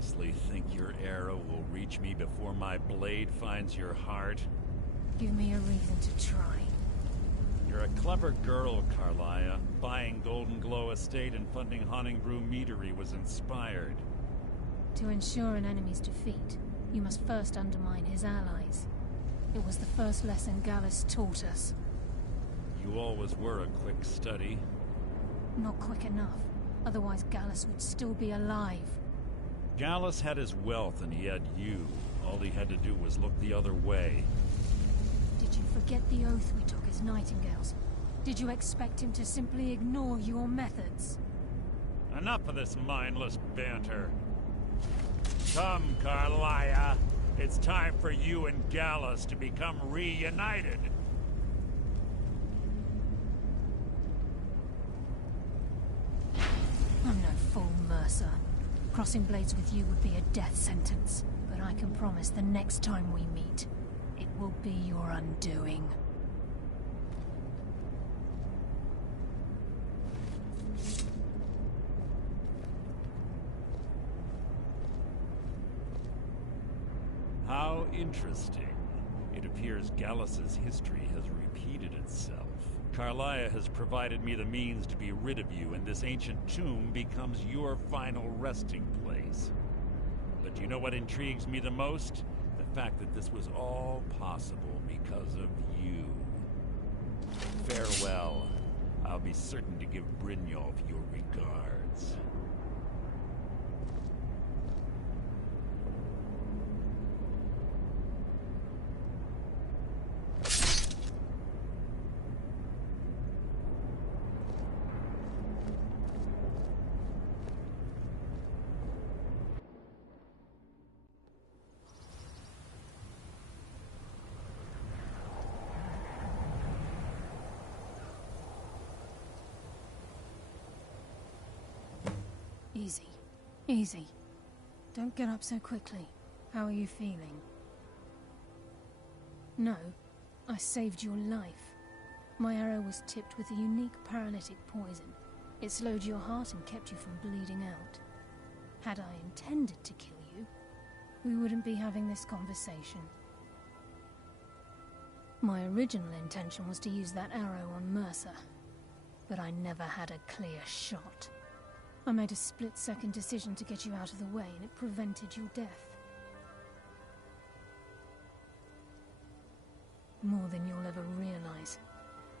honestly think your arrow will reach me before my blade finds your heart? Give me a reason to try. You're a clever girl, Carlia. Buying Golden Glow Estate and funding Honningbrew Meadery was inspired. To ensure an enemy's defeat, you must first undermine his allies. It was the first lesson Gallus taught us. You always were a quick study. Not quick enough. Otherwise Gallus would still be alive. Gallus had his wealth and he had you. All he had to do was look the other way. Did you forget the oath we took as Nightingales? Did you expect him to simply ignore your methods? Enough of this mindless banter. Come, Carlia. It's time for you and Gallus to become reunited. I'm no fool, Mercer. Crossing blades with you would be a death sentence. But I can promise the next time we meet, it will be your undoing. How interesting. It appears Gallus's history has repeated itself. Carlia has provided me the means to be rid of you, and this ancient tomb becomes your final resting place. But you know what intrigues me the most? The fact that this was all possible because of you. Farewell. I'll be certain to give Brynjolf your regards. Easy. Easy. Don't get up so quickly. How are you feeling? No, I saved your life. My arrow was tipped with a unique paralytic poison. It slowed your heart and kept you from bleeding out. Had I intended to kill you, we wouldn't be having this conversation. My original intention was to use that arrow on Mercer, but I never had a clear shot. I made a split-second decision to get you out of the way, and it prevented your death. More than you'll ever realize.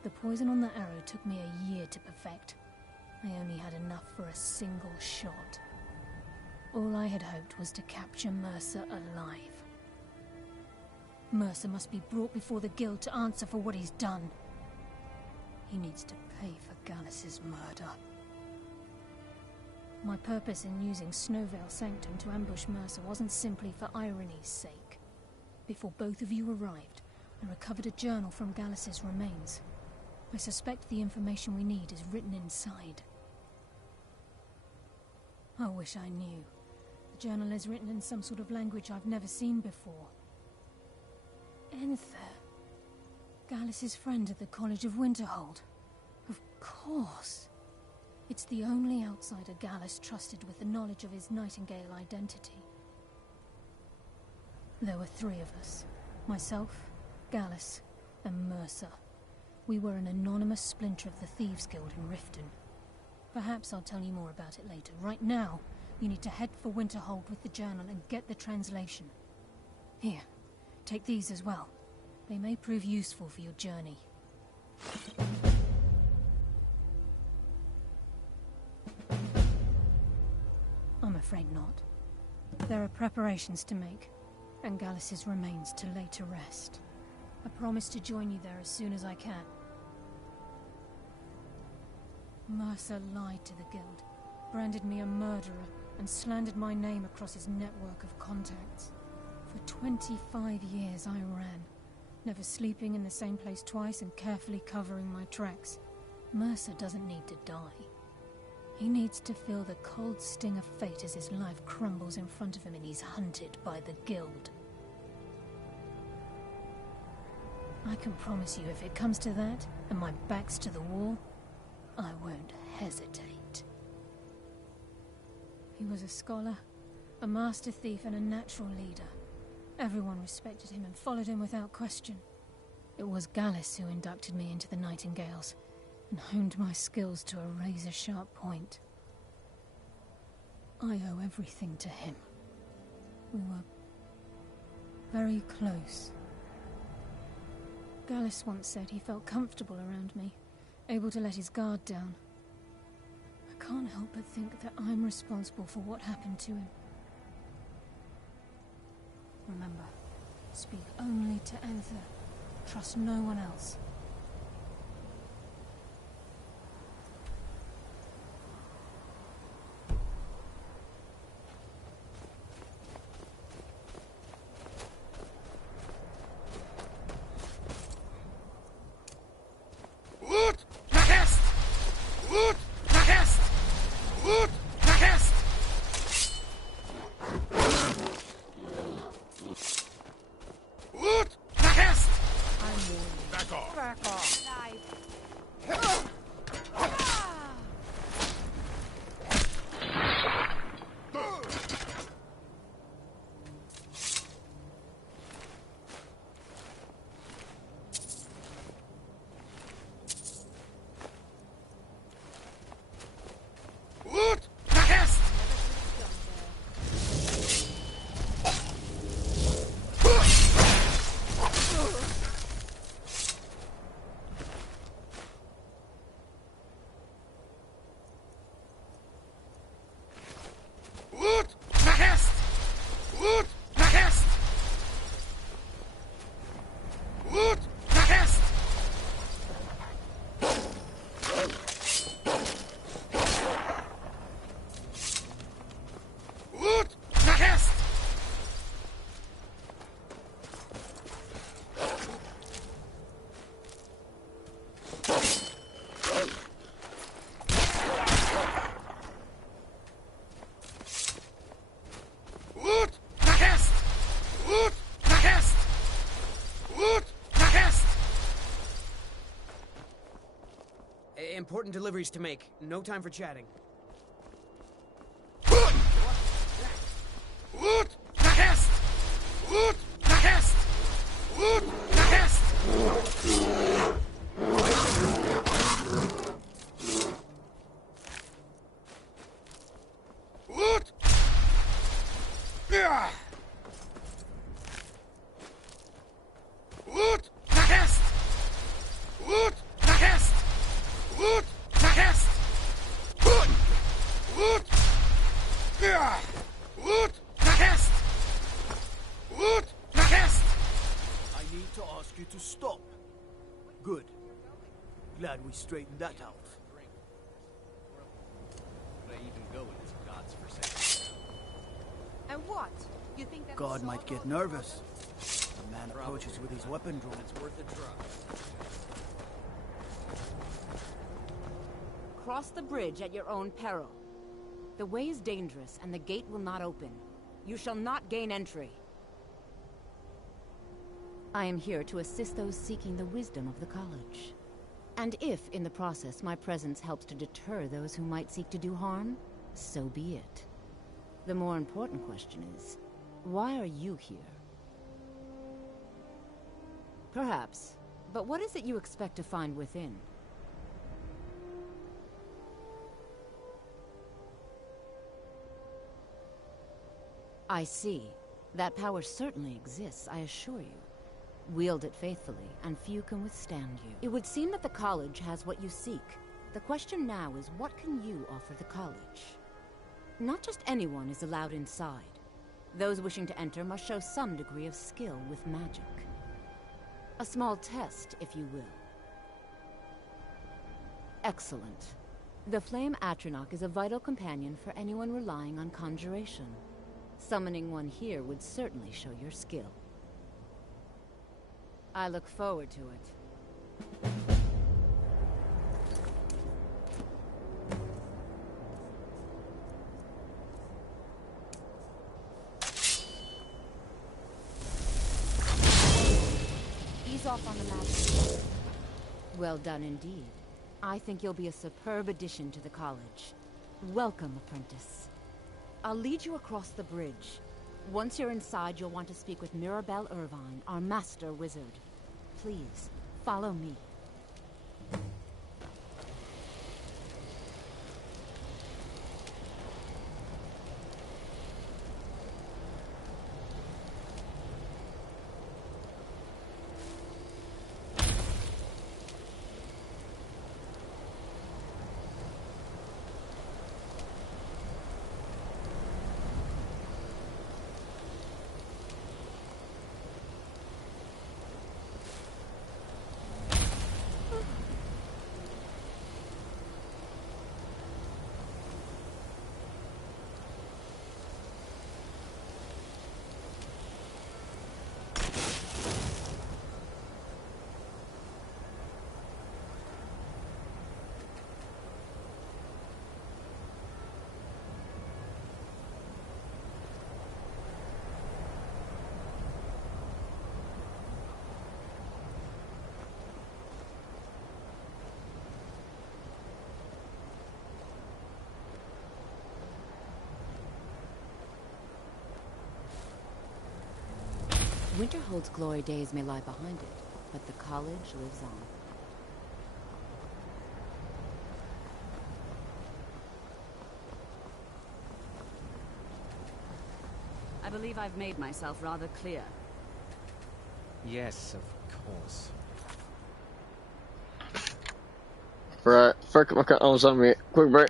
The poison on that arrow took me a year to perfect. I only had enough for a single shot. All I had hoped was to capture Mercer alive. Mercer must be brought before the Guild to answer for what he's done. He needs to pay for Gallus's murder. My purpose in using Snowvale Sanctum to ambush Mercer wasn't simply for irony's sake. Before both of you arrived, I recovered a journal from Gallus's remains. I suspect the information we need is written inside. I wish I knew. The journal is written in some sort of language I've never seen before. Enther. Gallus's friend at the College of Winterhold. Of course. It's the only outsider Gallus trusted with the knowledge of his Nightingale identity. There were three of us. Myself, Gallus, and Mercer. We were an anonymous splinter of the Thieves' Guild in Riften. Perhaps I'll tell you more about it later. Right now, you need to head for Winterhold with the journal and get the translation. Here, take these as well. They may prove useful for your journey. I'm afraid not. There are preparations to make, and Gallus's remains to lay to rest. I promise to join you there as soon as I can. Mercer lied to the Guild, branded me a murderer, and slandered my name across his network of contacts. For 25 years I ran, never sleeping in the same place twice and carefully covering my tracks. Mercer doesn't need to die. He needs to feel the cold sting of fate as his life crumbles in front of him and he's hunted by the Guild. I can promise you, if it comes to that, and my back's to the wall, I won't hesitate. He was a scholar, A master thief and a natural leader. Everyone respected him and followed him without question. It was Gallus who inducted me into the Nightingales and honed my skills to a razor-sharp point. I owe everything to him. We were very close. Gallus once said he felt comfortable around me, able to let his guard down. I can't help but think that I'm responsible for what happened to him. Remember, speak only to Aether. Trust no one else. Important deliveries to make. No time for chatting. Glad we straightened that out. Would I even go in this god's forsaken? And what? You think that God might get nervous. A man approaches with his weapon drawn. It's worth a try. Cross the bridge at your own peril. The way is dangerous and the gate will not open. You shall not gain entry. I am here to assist those seeking the wisdom of the college. And if, in the process, my presence helps to deter those who might seek to do harm, so be it. The more important question is, why are you here? Perhaps, but what is it you expect to find within? I see. That power certainly exists, I assure you. Wield it faithfully, and few can withstand you. It would seem that the college has what you seek. The question now is, what can you offer the college? Not just anyone is allowed inside. Those wishing to enter must show some degree of skill with magic. A small test, if you will. Excellent. The Flame Atronach is a vital companion for anyone relying on conjuration. Summoning one here would certainly show your skill. I look forward to it. Ease off on the magic. Well done indeed. I think you'll be a superb addition to the college. Welcome, apprentice. I'll lead you across the bridge. Once you're inside, you'll want to speak with Mirabelle Irvine, our master wizard. Please, follow me. Winterhold's glory days may lie behind it, but the college lives on. I believe I've made myself rather clear. Yes, of course. Right, fuck my arms on me. Quick break.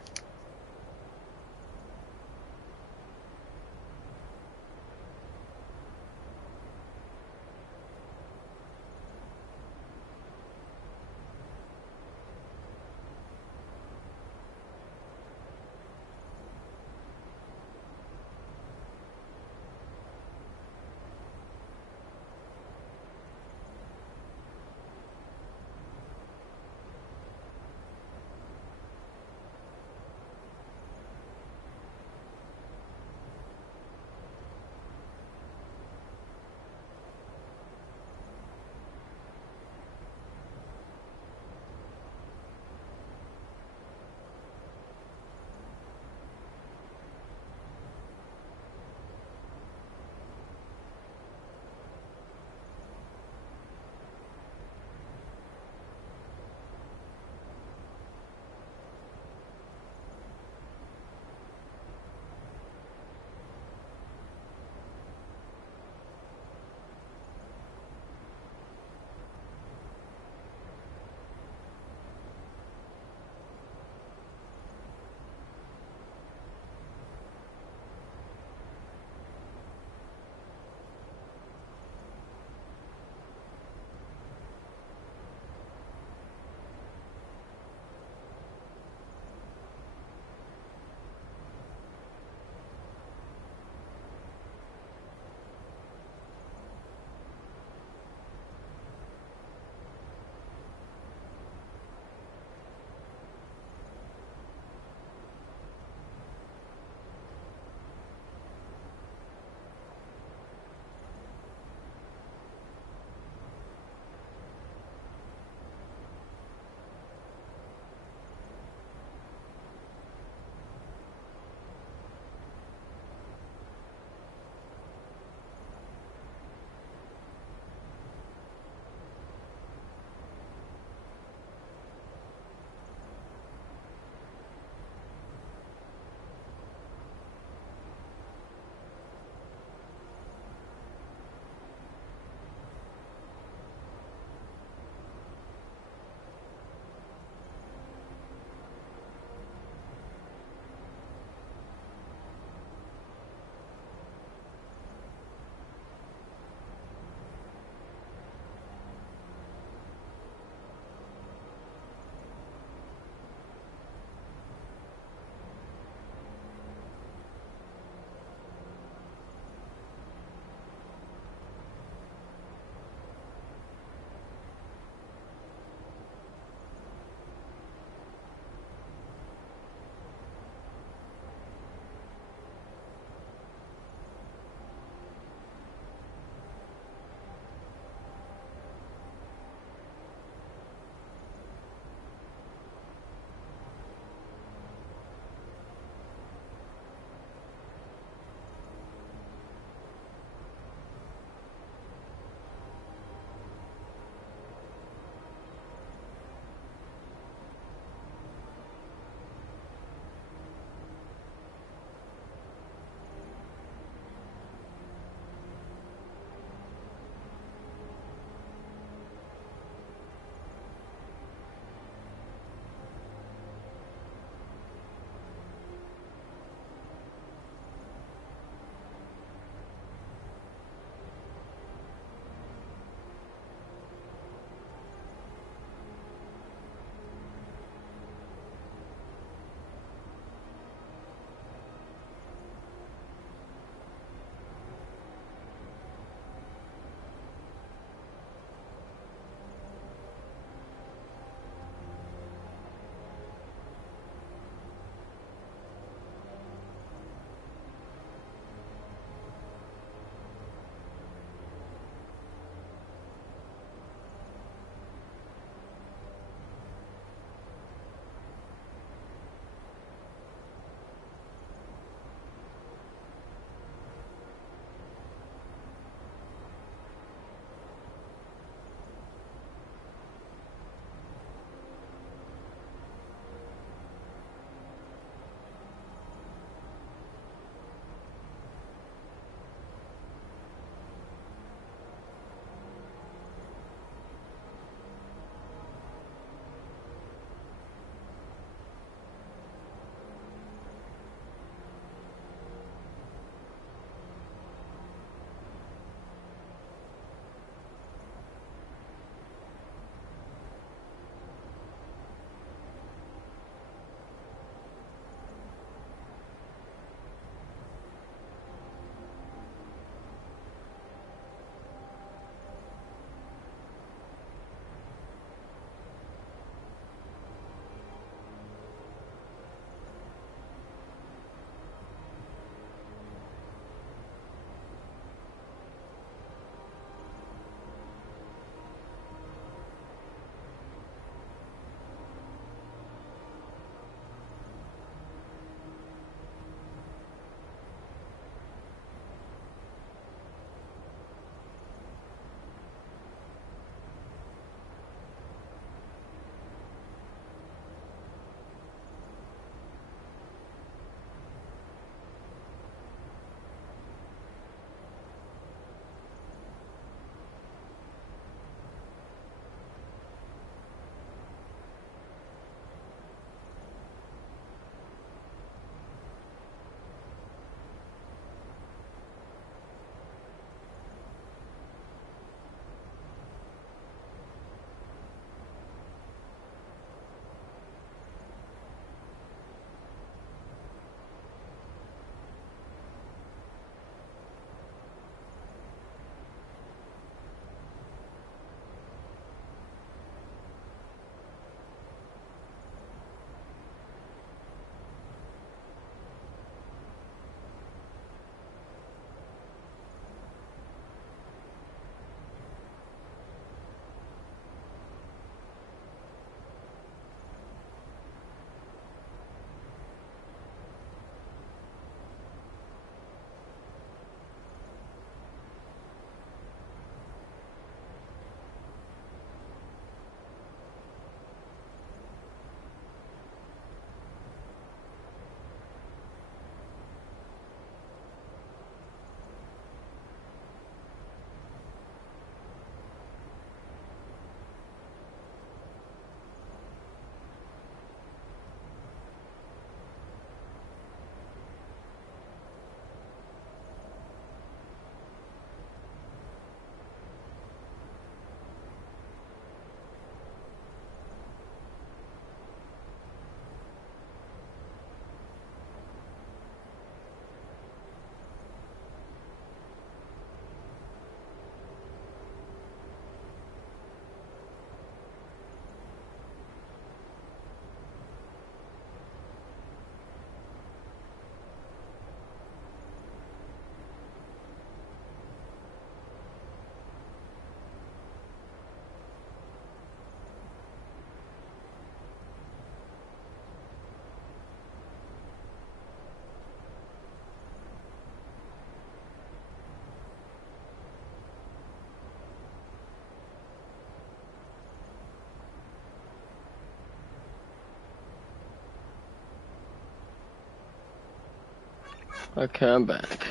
Okay, I'm back.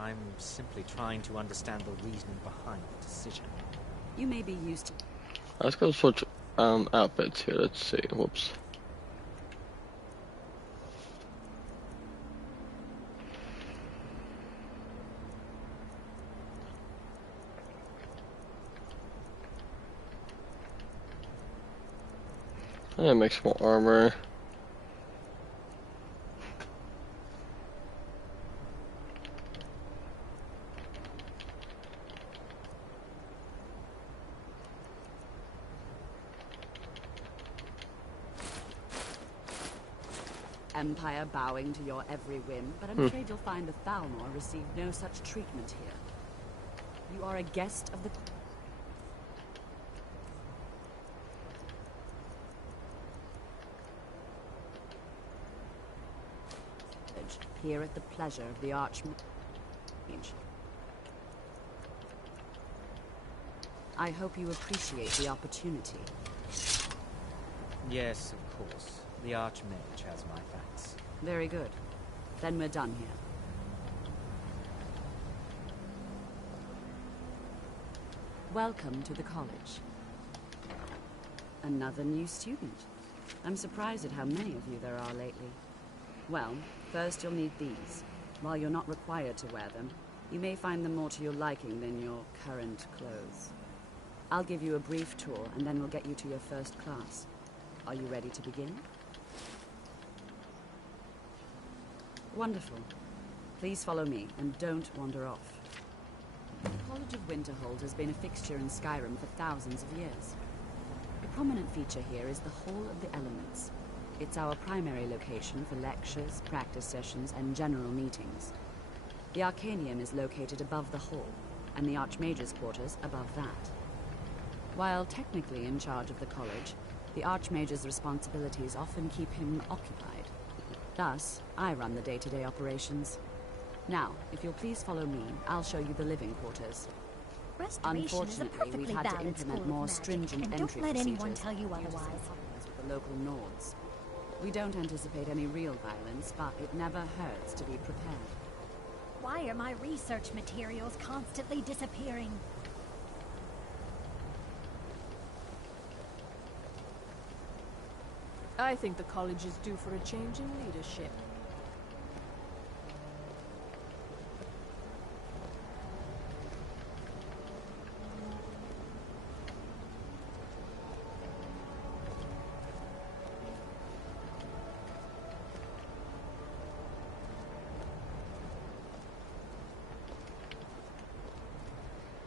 I'm simply trying to understand the reasoning behind the decision. You may be used to... Let's go switch outfits here. Let's see. Whoops. Yeah, make some more armor. Empire bowing to your every whim, but I'm afraid you'll find the Thalmor received no such treatment here. You are a guest of the... here at the pleasure of the Archmage. I hope you appreciate the opportunity. Yes, of course. The Archmage has my thanks. Very good. Then we're done here. Welcome to the college. Another new student. I'm surprised at how many of you there are lately. Well, first you'll need these. While you're not required to wear them, you may find them more to your liking than your current clothes. I'll give you a brief tour, and then we'll get you to your first class. Are you ready to begin? Wonderful. Please follow me, and don't wander off. The College of Winterhold has been a fixture in Skyrim for thousands of years. A prominent feature here is the Hall of the Elements. It's our primary location for lectures, practice sessions, and general meetings. The Arcanium is located above the hall, and the Archmage's quarters above that. While technically in charge of the college, the Archmage's responsibilities often keep him occupied. Thus, I run the day-to-day operations. Now, if you'll please follow me, I'll show you the living quarters. Unfortunately, we've had to implement more stringent entry procedures. Don't let anyone tell you otherwise. With the local Nords. We don't anticipate any real violence, but it never hurts to be prepared. Why are my research materials constantly disappearing? I think the college is due for a change in leadership.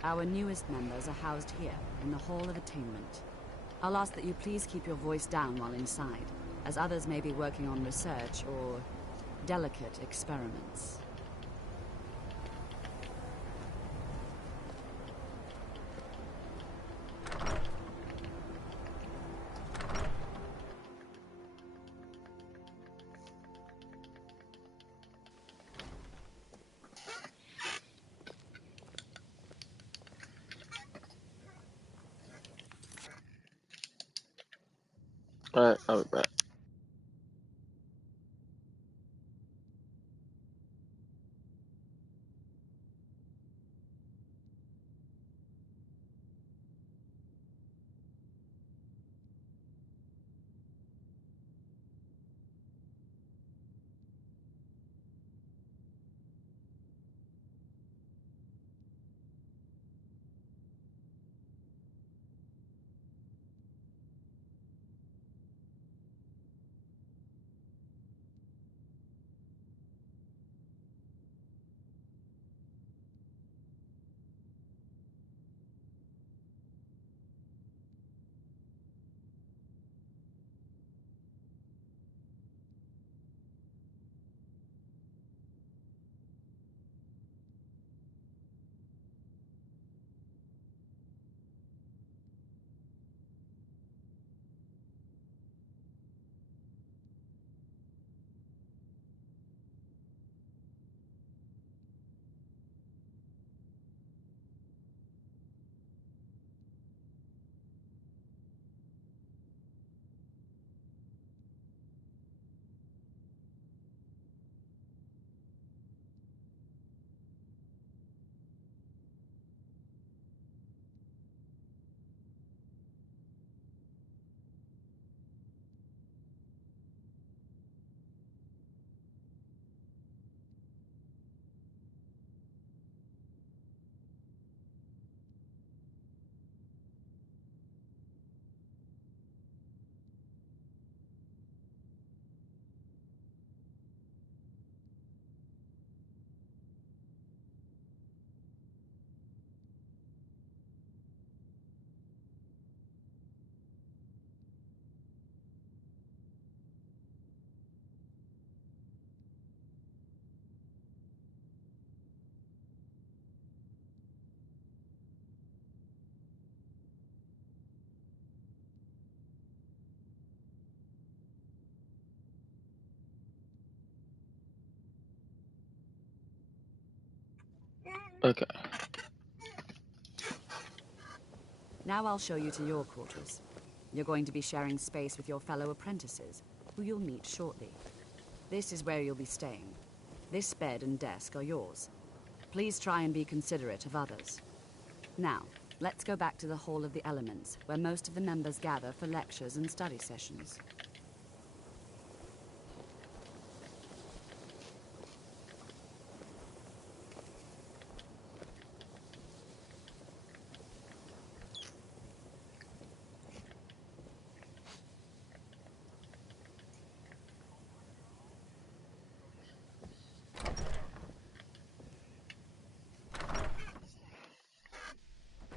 Our newest members are housed here, in the Hall of Attainment. I'll ask that you please keep your voice down while inside, as others may be working on research or delicate experiments. Alright, I'll be back. Okay. Now I'll show you to your quarters. You're going to be sharing space with your fellow apprentices, who you'll meet shortly. This is where you'll be staying. This bed and desk are yours. Please try and be considerate of others. Now, let's go back to the Hall of the Elements, where most of the members gather for lectures and study sessions.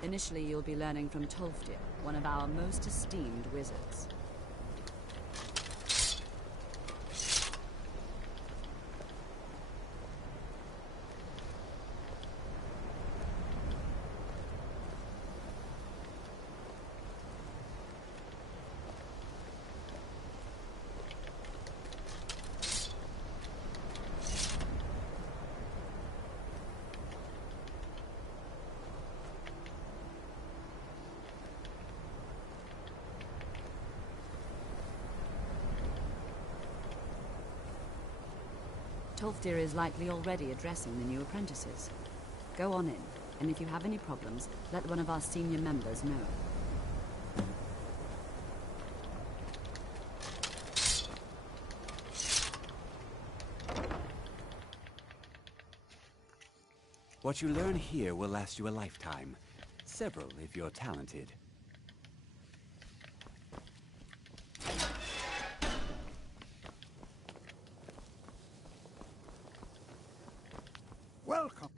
Initially, you'll be learning from Tolfdir, one of our most esteemed wizards. Tolfdir is likely already addressing the new apprentices. Go on in, and if you have any problems, let one of our senior members know. What you learn here will last you a lifetime. Several, if you're talented. Welcome.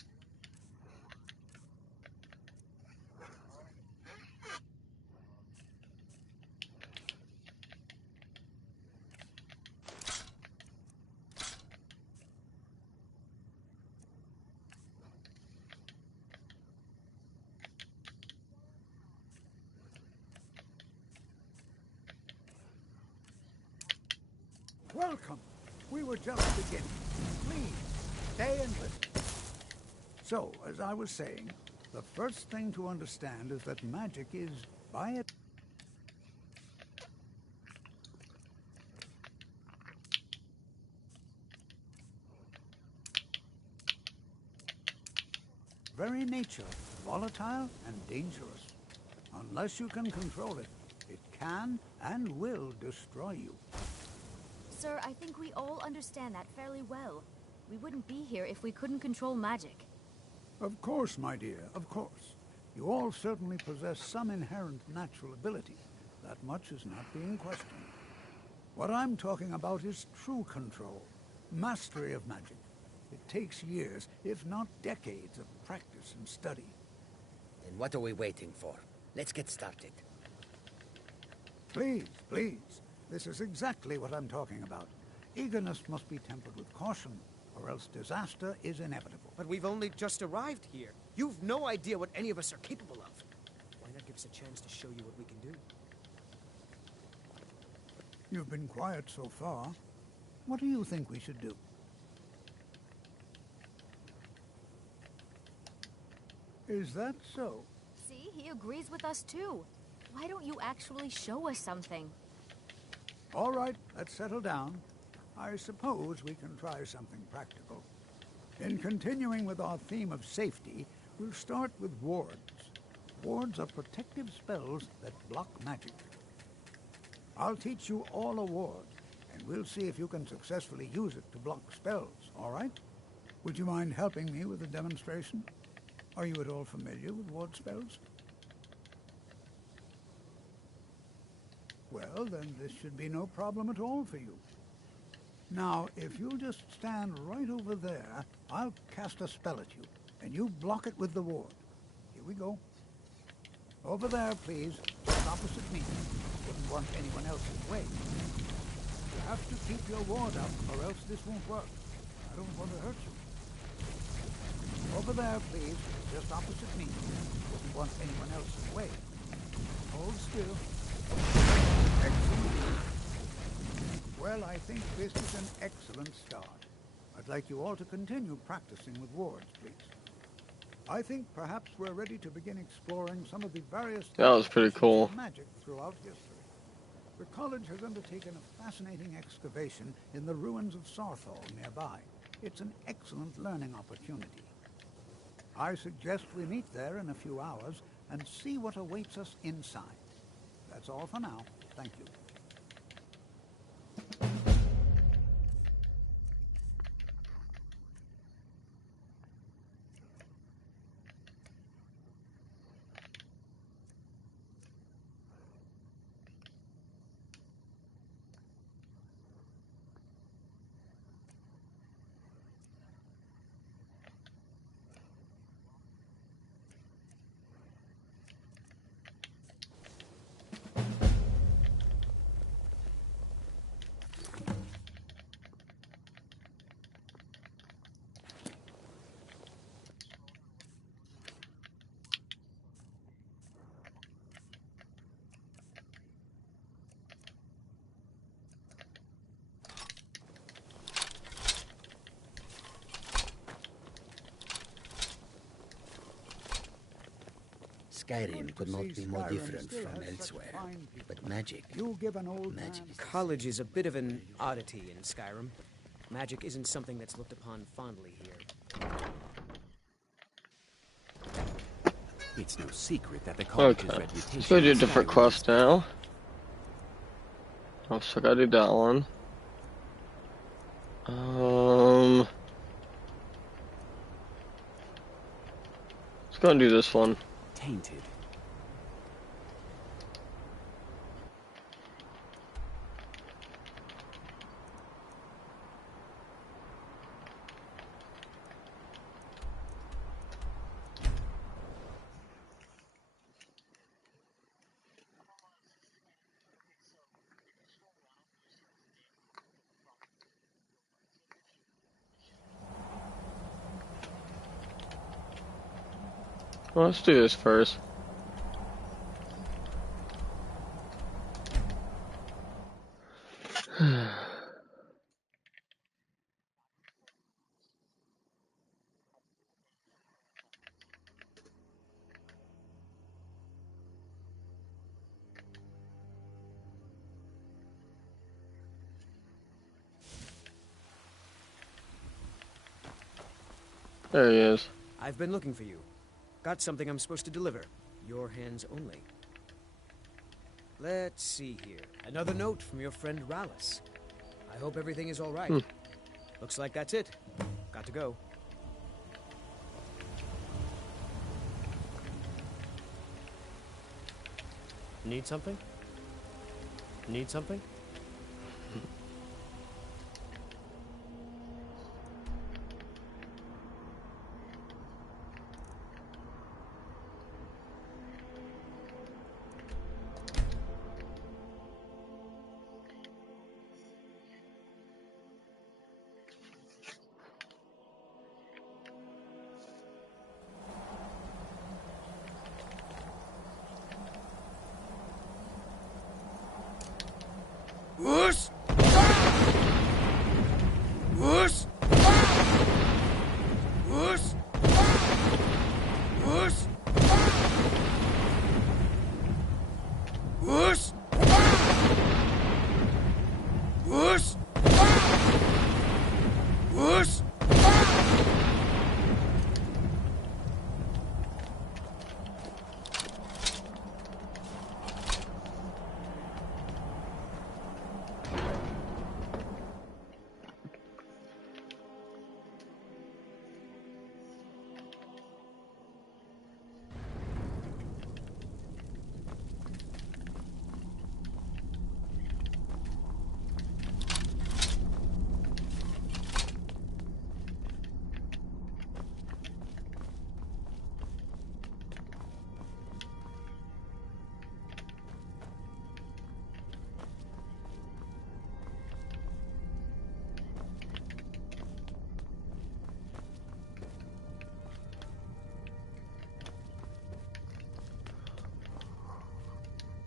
Welcome. We were just beginning. Please, stay and listen. So, as I was saying, the first thing to understand is that magic is, by it, very nature, volatile and dangerous. Unless you can control it, it can and will destroy you. Sir, I think we all understand that fairly well. We wouldn't be here if we couldn't control magic. Of course, my dear, of course. You all certainly possess some inherent natural ability. That much is not being questioned. What I'm talking about is true control, mastery of magic. It takes years, if not decades, of practice and study. Then what are we waiting for? Let's get started. Please, please. This is exactly what I'm talking about. Eagerness must be tempered with caution, or else disaster is inevitable. But we've only just arrived here. You've no idea what any of us are capable of. Why not give us a chance to show you what we can do? You've been quiet so far. What do you think we should do? Is that so? See, he agrees with us too. Why don't you actually show us something? All right, let's settle down. I suppose we can try something practical. In continuing with our theme of safety, we'll start with wards. Wards are protective spells that block magic. I'll teach you all a ward, and we'll see if you can successfully use it to block spells, all right? Would you mind helping me with the demonstration? Are you at all familiar with ward spells? Well, then this should be no problem at all for you. Now, if you'll just stand right over there, I'll cast a spell at you, and you block it with the ward. Here we go. Over there, please, just opposite me. Wouldn't want anyone else's way. You have to keep your ward up, or else this won't work. I don't want to hurt you. Over there, please, just opposite me. Wouldn't want anyone else's way. Hold still. Excellent. Well, I think this is an excellent start. I'd like you all to continue practicing with wards, please. I think perhaps we're ready to begin exploring some of the various That was pretty cool. of magic throughout history. The college has undertaken a fascinating excavation in the ruins of Sarthal nearby. It's an excellent learning opportunity. I suggest we meet there in a few hours and see what awaits us inside. That's all for now. Thank you. Skyrim could not be more different from elsewhere. But magic. Magic. College is a bit of an oddity in Skyrim. Magic isn't something that's looked upon fondly here. It's no secret that the college's reputation. Let's go do a different quest now. Oh, so I gotta do that one. Let's go and do this one. Tainted. Well, let's do this first. There he is. I've been looking for you. Got something I'm supposed to deliver. Your hands only. Let's see here. Another note from your friend Rallis. I hope everything is all right. Looks like that's it. Got to go. Need something? Need something? Whoosh! Whoosh! Whoosh! Whoosh! Whoosh! Whoosh! Whoosh!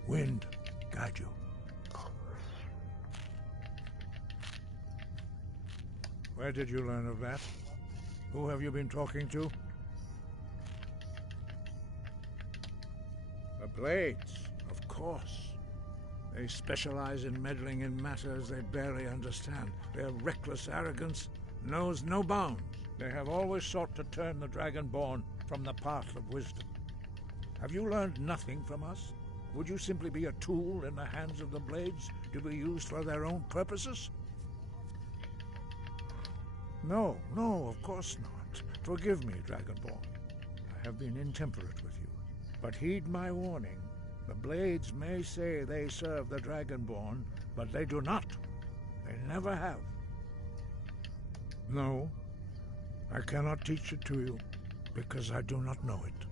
Wind, guide you. Where did you learn of that? Who have you been talking to? Blades, of course. They specialize in meddling in matters they barely understand. Their reckless arrogance knows no bounds. They have always sought to turn the Dragonborn from the path of wisdom. Have you learned nothing from us? Would you simply be a tool in the hands of the Blades to be used for their own purposes? No, of course not. Forgive me, Dragonborn. I have been intemperate with you. But heed my warning. The Blades may say they serve the Dragonborn, but they do not. They never have. No, I cannot teach it to you, because I do not know it.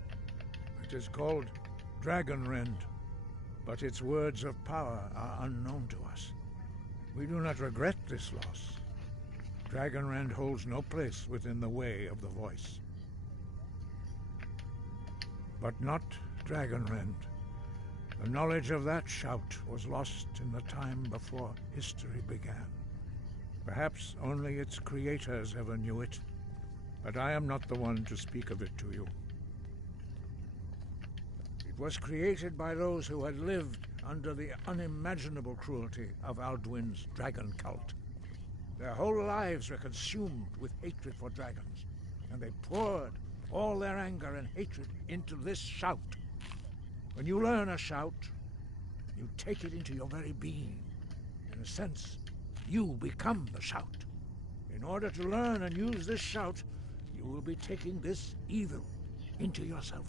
It is called Dragonrend, but its words of power are unknown to us. We do not regret this loss. Dragonrend holds no place within the way of the voice. But not Dragonrend. The knowledge of that shout was lost in the time before history began. Perhaps only its creators ever knew it, but I am not the one to speak of it to you. It was created by those who had lived under the unimaginable cruelty of Alduin's dragon cult. Their whole lives were consumed with hatred for dragons, and they poured all their anger and hatred into this shout. When you learn a shout, you take it into your very being. In a sense, you become the shout. In order to learn and use this shout, you will be taking this evil into yourself.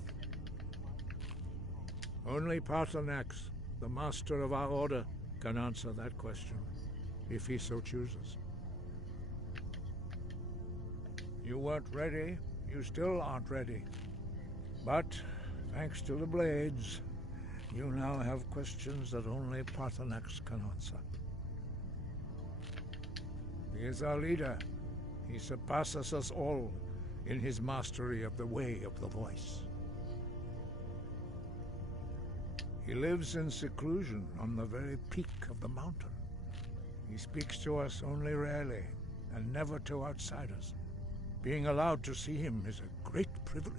Only Paarthurnax, the master of our order, can answer that question, if he so chooses. You weren't ready. You still aren't ready. But, thanks to the Blades, you now have questions that only Paarthurnax can answer. He is our leader. He surpasses us all in his mastery of the way of the voice. He lives in seclusion on the very peak of the mountain. He speaks to us only rarely, and never to outsiders. Being allowed to see him is a great privilege.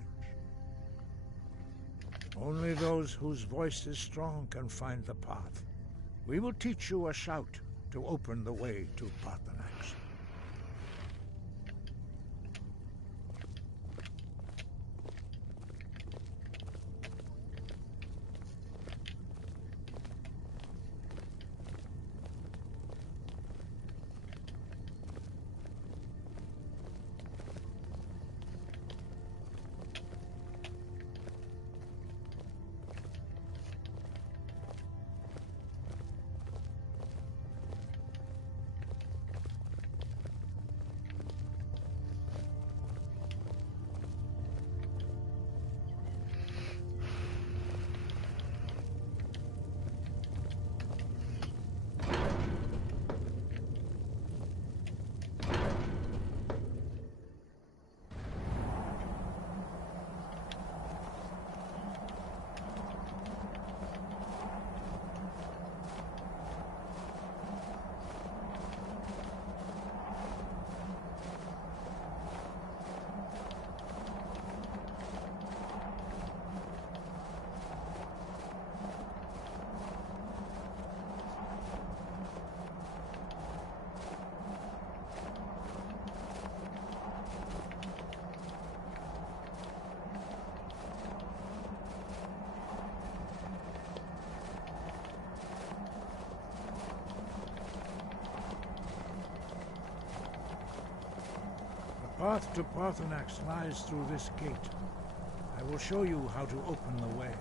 Only those whose voice is strong can find the path. We will teach you a shout to open the way to Paarthurnax. The path to Paarthurnax lies through this gate. I will show you how to open the way.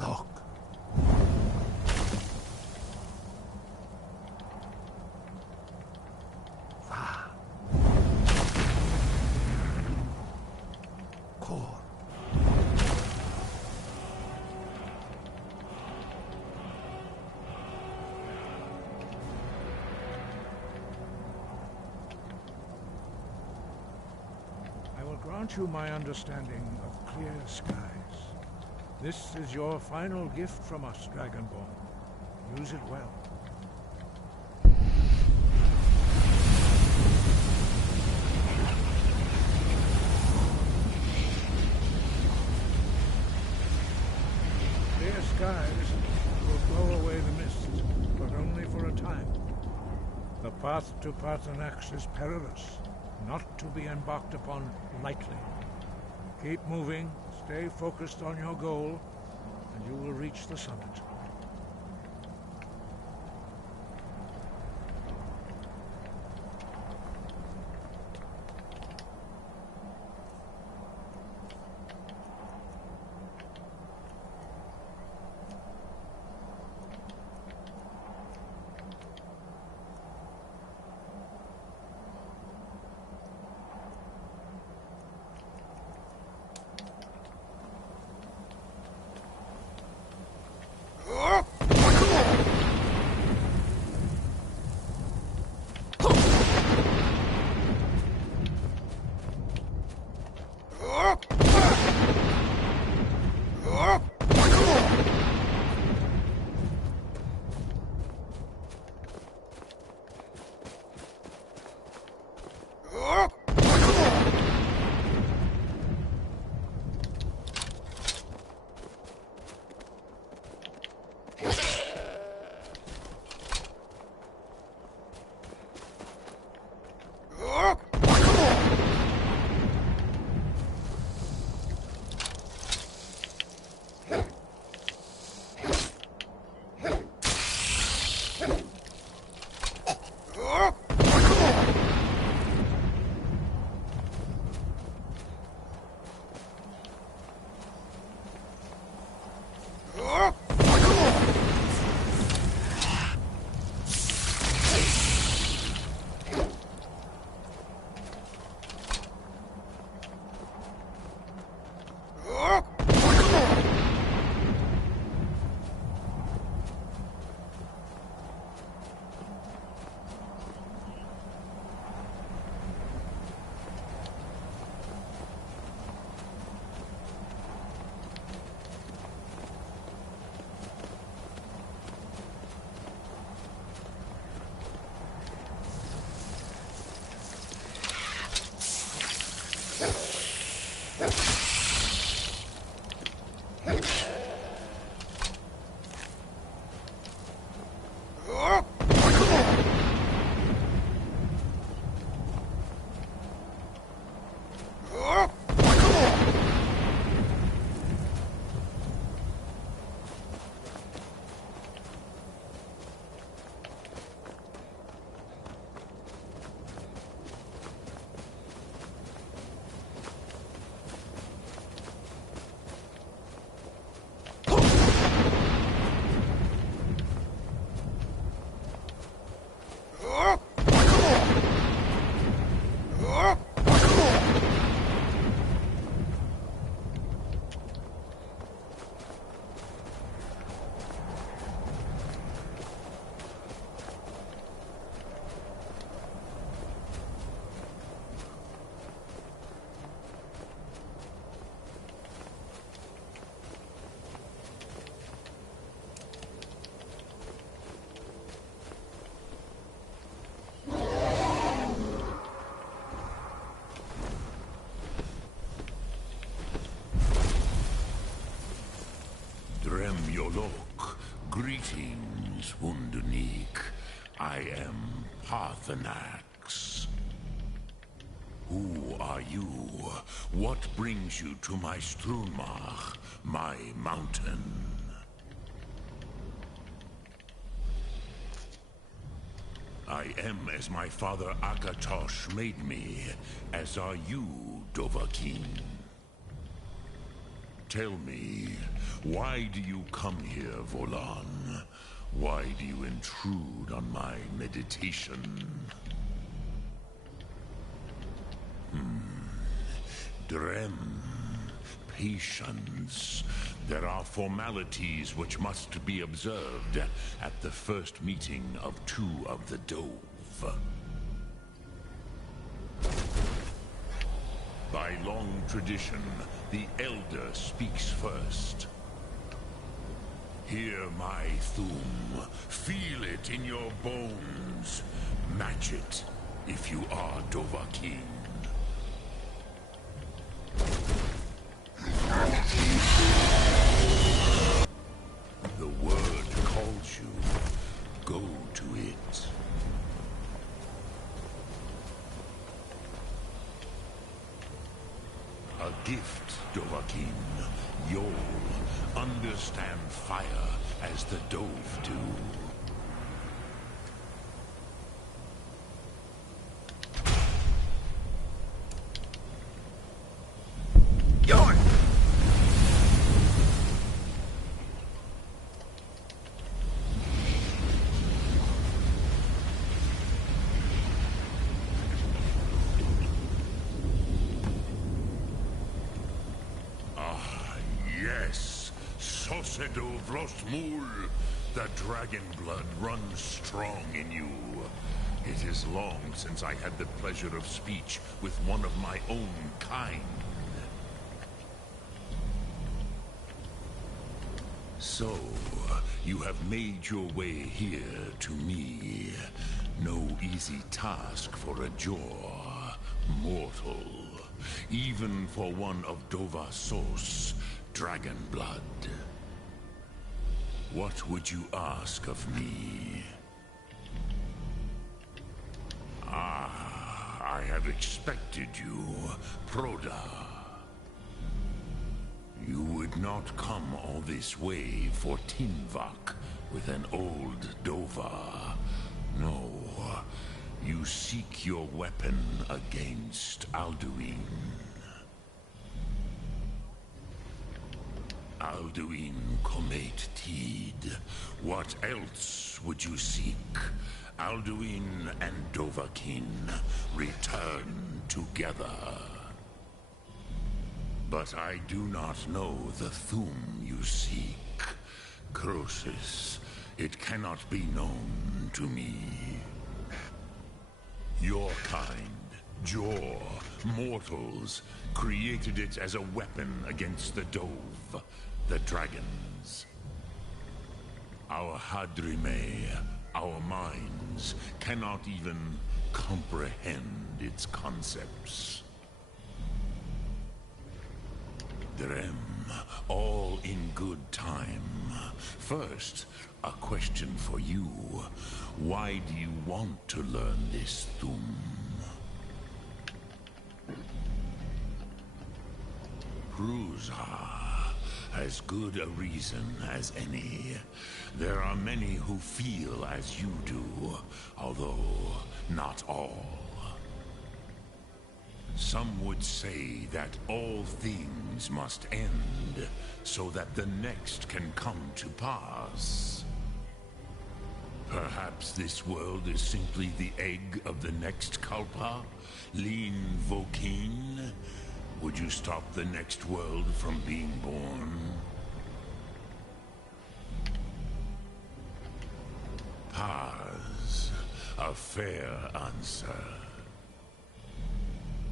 Look. Core. Grant you my understanding of clear skies. This is your final gift from us, Dragonborn. Use it well. skies will blow away the mist, but only for a time. The path to Paarthurnax is perilous, not to be embarked upon lightly. Keep moving, stay focused on your goal, and you will reach the summit. Dremyolok, greetings, Wunderneek. I am Paarthurnax. Who are you? What brings you to my Strunmach, my mountain? I am as my father Akatosh made me, as are you, Dovahkiin. Tell me, why do you come here, Volan? Why do you intrude on my meditation? Drem, patience. There are formalities which must be observed at the first meeting of two of the Dove. By long tradition, the Elder speaks first. Hear my Thum. Feel it in your bones. Match it, if you are Dovahkiin. gift, Dovahkiin. You'll understand fire as the Dove do. Yes, Sosedo Vrostmul. The dragon blood runs strong in you. It is long since I had the pleasure of speech with one of my own kind. So, you have made your way here to me. No easy task for a Jor, mortal. Even for one of Dovahsos, dragon blood. What would you ask of me? I have expected you, Proda. You would not come all this way for Tinvak with an old Dova. No, you seek your weapon against Alduin. Alduin Comate Tid. What else would you seek? Alduin and Dovahkiin return together. But I do not know the Thum you seek. Croesus, it cannot be known to me. Your kind, Jor, mortals, created it as a weapon against the Dove, the dragons. Our Hadrime, our minds, cannot even comprehend its concepts. Drem, all in good time. First, a question for you. Why do you want to learn this Thum? Prusa, as good a reason as any. There are many who feel as you do, although not all. Some would say that all things must end, so that the next can come to pass. Perhaps this world is simply the egg of the next Kalpa, Lean Vokeen. Would you stop the next world from being born? Paz, a fair answer.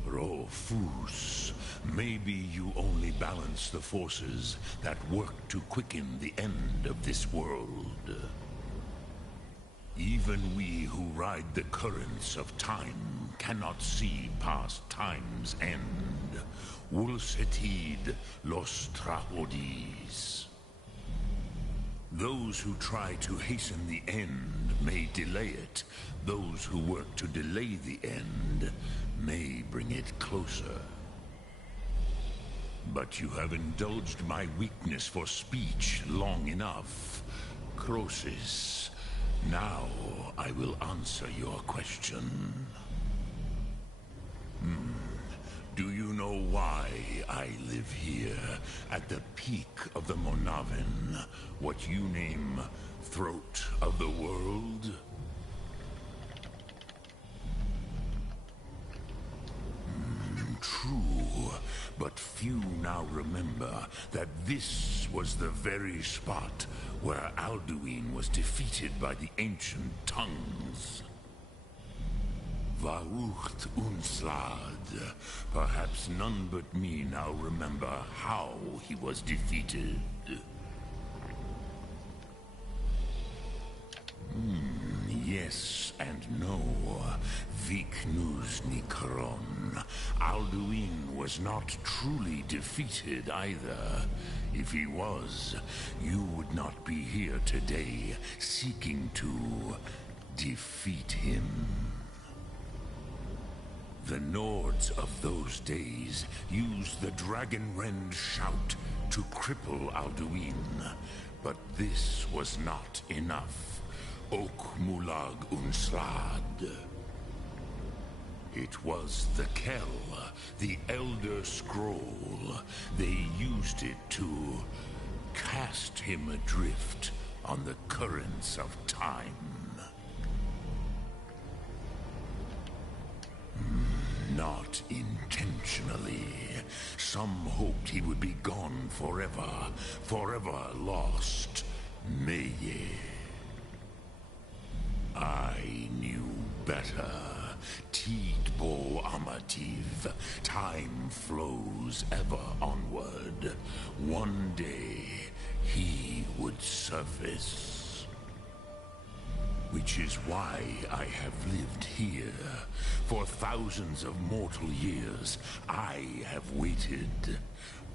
Rofus, maybe you only balance the forces that work to quicken the end of this world. Even we who ride the currents of time cannot see past time's end. Wulsetid los trahodis. Those who try to hasten the end may delay it. Those who work to delay the end may bring it closer. But you have indulged my weakness for speech long enough. Croesus, now I will answer your question. Do you know why I live here, at the peak of the Monavin, what you name Throat of the World? True, but few now remember that this was the very spot where Alduin was defeated by the ancient tongues. Varucht Unslad. Perhaps none but me now remember how he was defeated. Yes and no. Viknus Nikaron. Alduin was not truly defeated either. If he was, you would not be here today seeking to defeat him. The Nords of those days used the Dragonrend shout to cripple Alduin, but this was not enough. Ok Mulag Unslad. It was the Kell, the Elder Scroll. They used it to cast him adrift on the currents of time. Not intentionally. Some hoped he would be gone forever, forever lost. Meye. I knew better. Tidbo Amativ. Time flows ever onward. One day, he would surface. Which is why I have lived here. For thousands of mortal years, I have waited.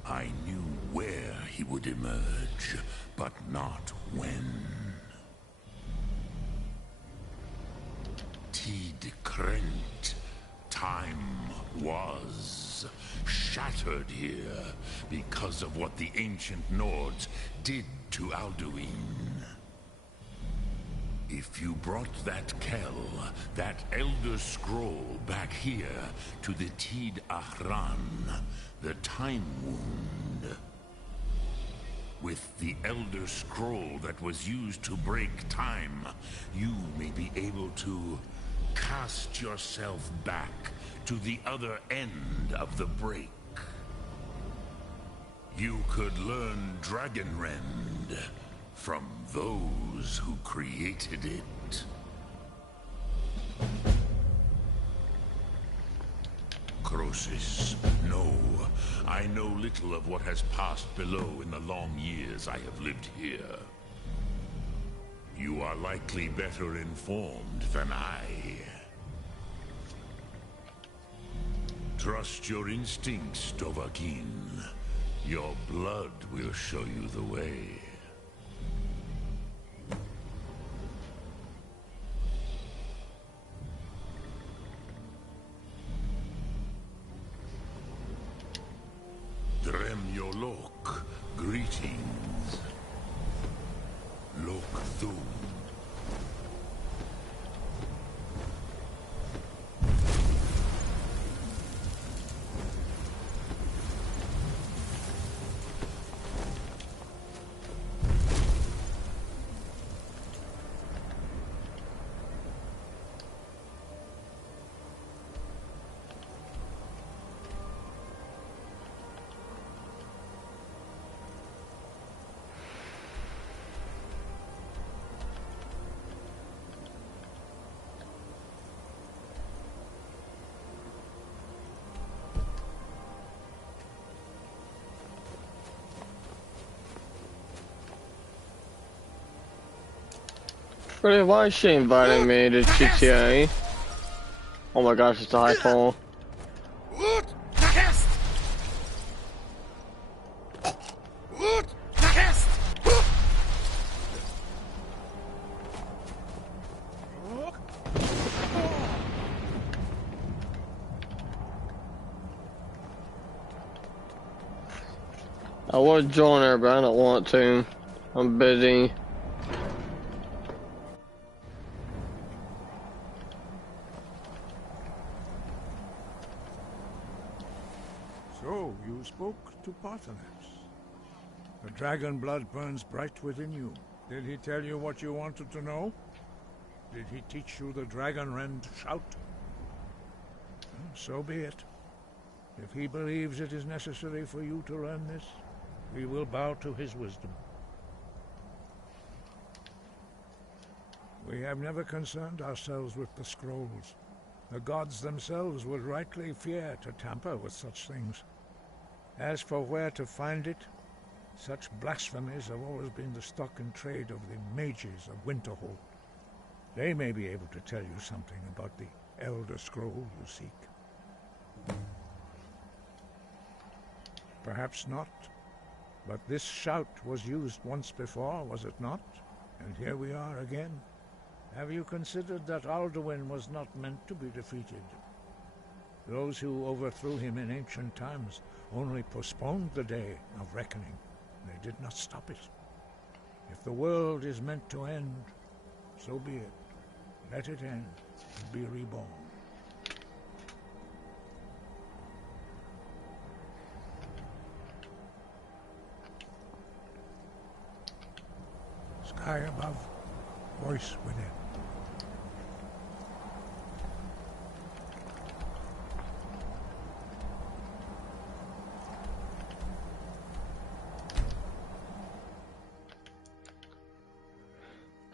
I knew where he would emerge, but not when. Tid Krent. Time was shattered here because of what the ancient Nords did to Alduin. If you brought that Kell, that Elder Scroll back here to the Tid Ahran, the Time Wound, with the Elder Scroll that was used to break time, you may be able to cast yourself back to the other end of the break. You could learn Dragonrend from those who created it. Croesus, no. I know little of what has passed below in the long years I have lived here. You are likely better informed than I. Trust your instincts, Dovahkiin. Your blood will show you the way. Drem Yolok, greetings. Lok Thum. Really, why is she inviting me to GTA? Oh my gosh, it's a high pole. I would join her, but I don't want to. I'm busy. So, you spoke to Paarthurnax. The dragon blood burns bright within you. Did he tell you what you wanted to know? Did he teach you the Dragonrend shout? Well, so be it. If he believes it is necessary for you to learn this, we will bow to his wisdom. We have never concerned ourselves with the scrolls. The gods themselves would rightly fear to tamper with such things. As for where to find it, such blasphemies have always been the stock and trade of the mages of Winterhold. They may be able to tell you something about the Elder Scroll you seek. Perhaps not, but this shout was used once before, was it not? And here we are again. Have you considered that Alduin was not meant to be defeated? Those who overthrew him in ancient times only postponed the day of reckoning. They did not stop it. If the world is meant to end, so be it. Let it end and be reborn. Sky above, voice within.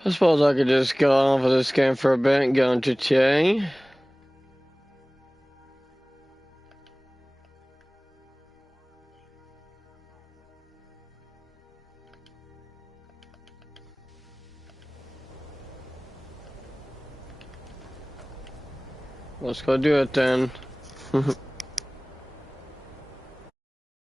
I suppose I could just go off of this game for a bit and go into TA. Let's go do it then.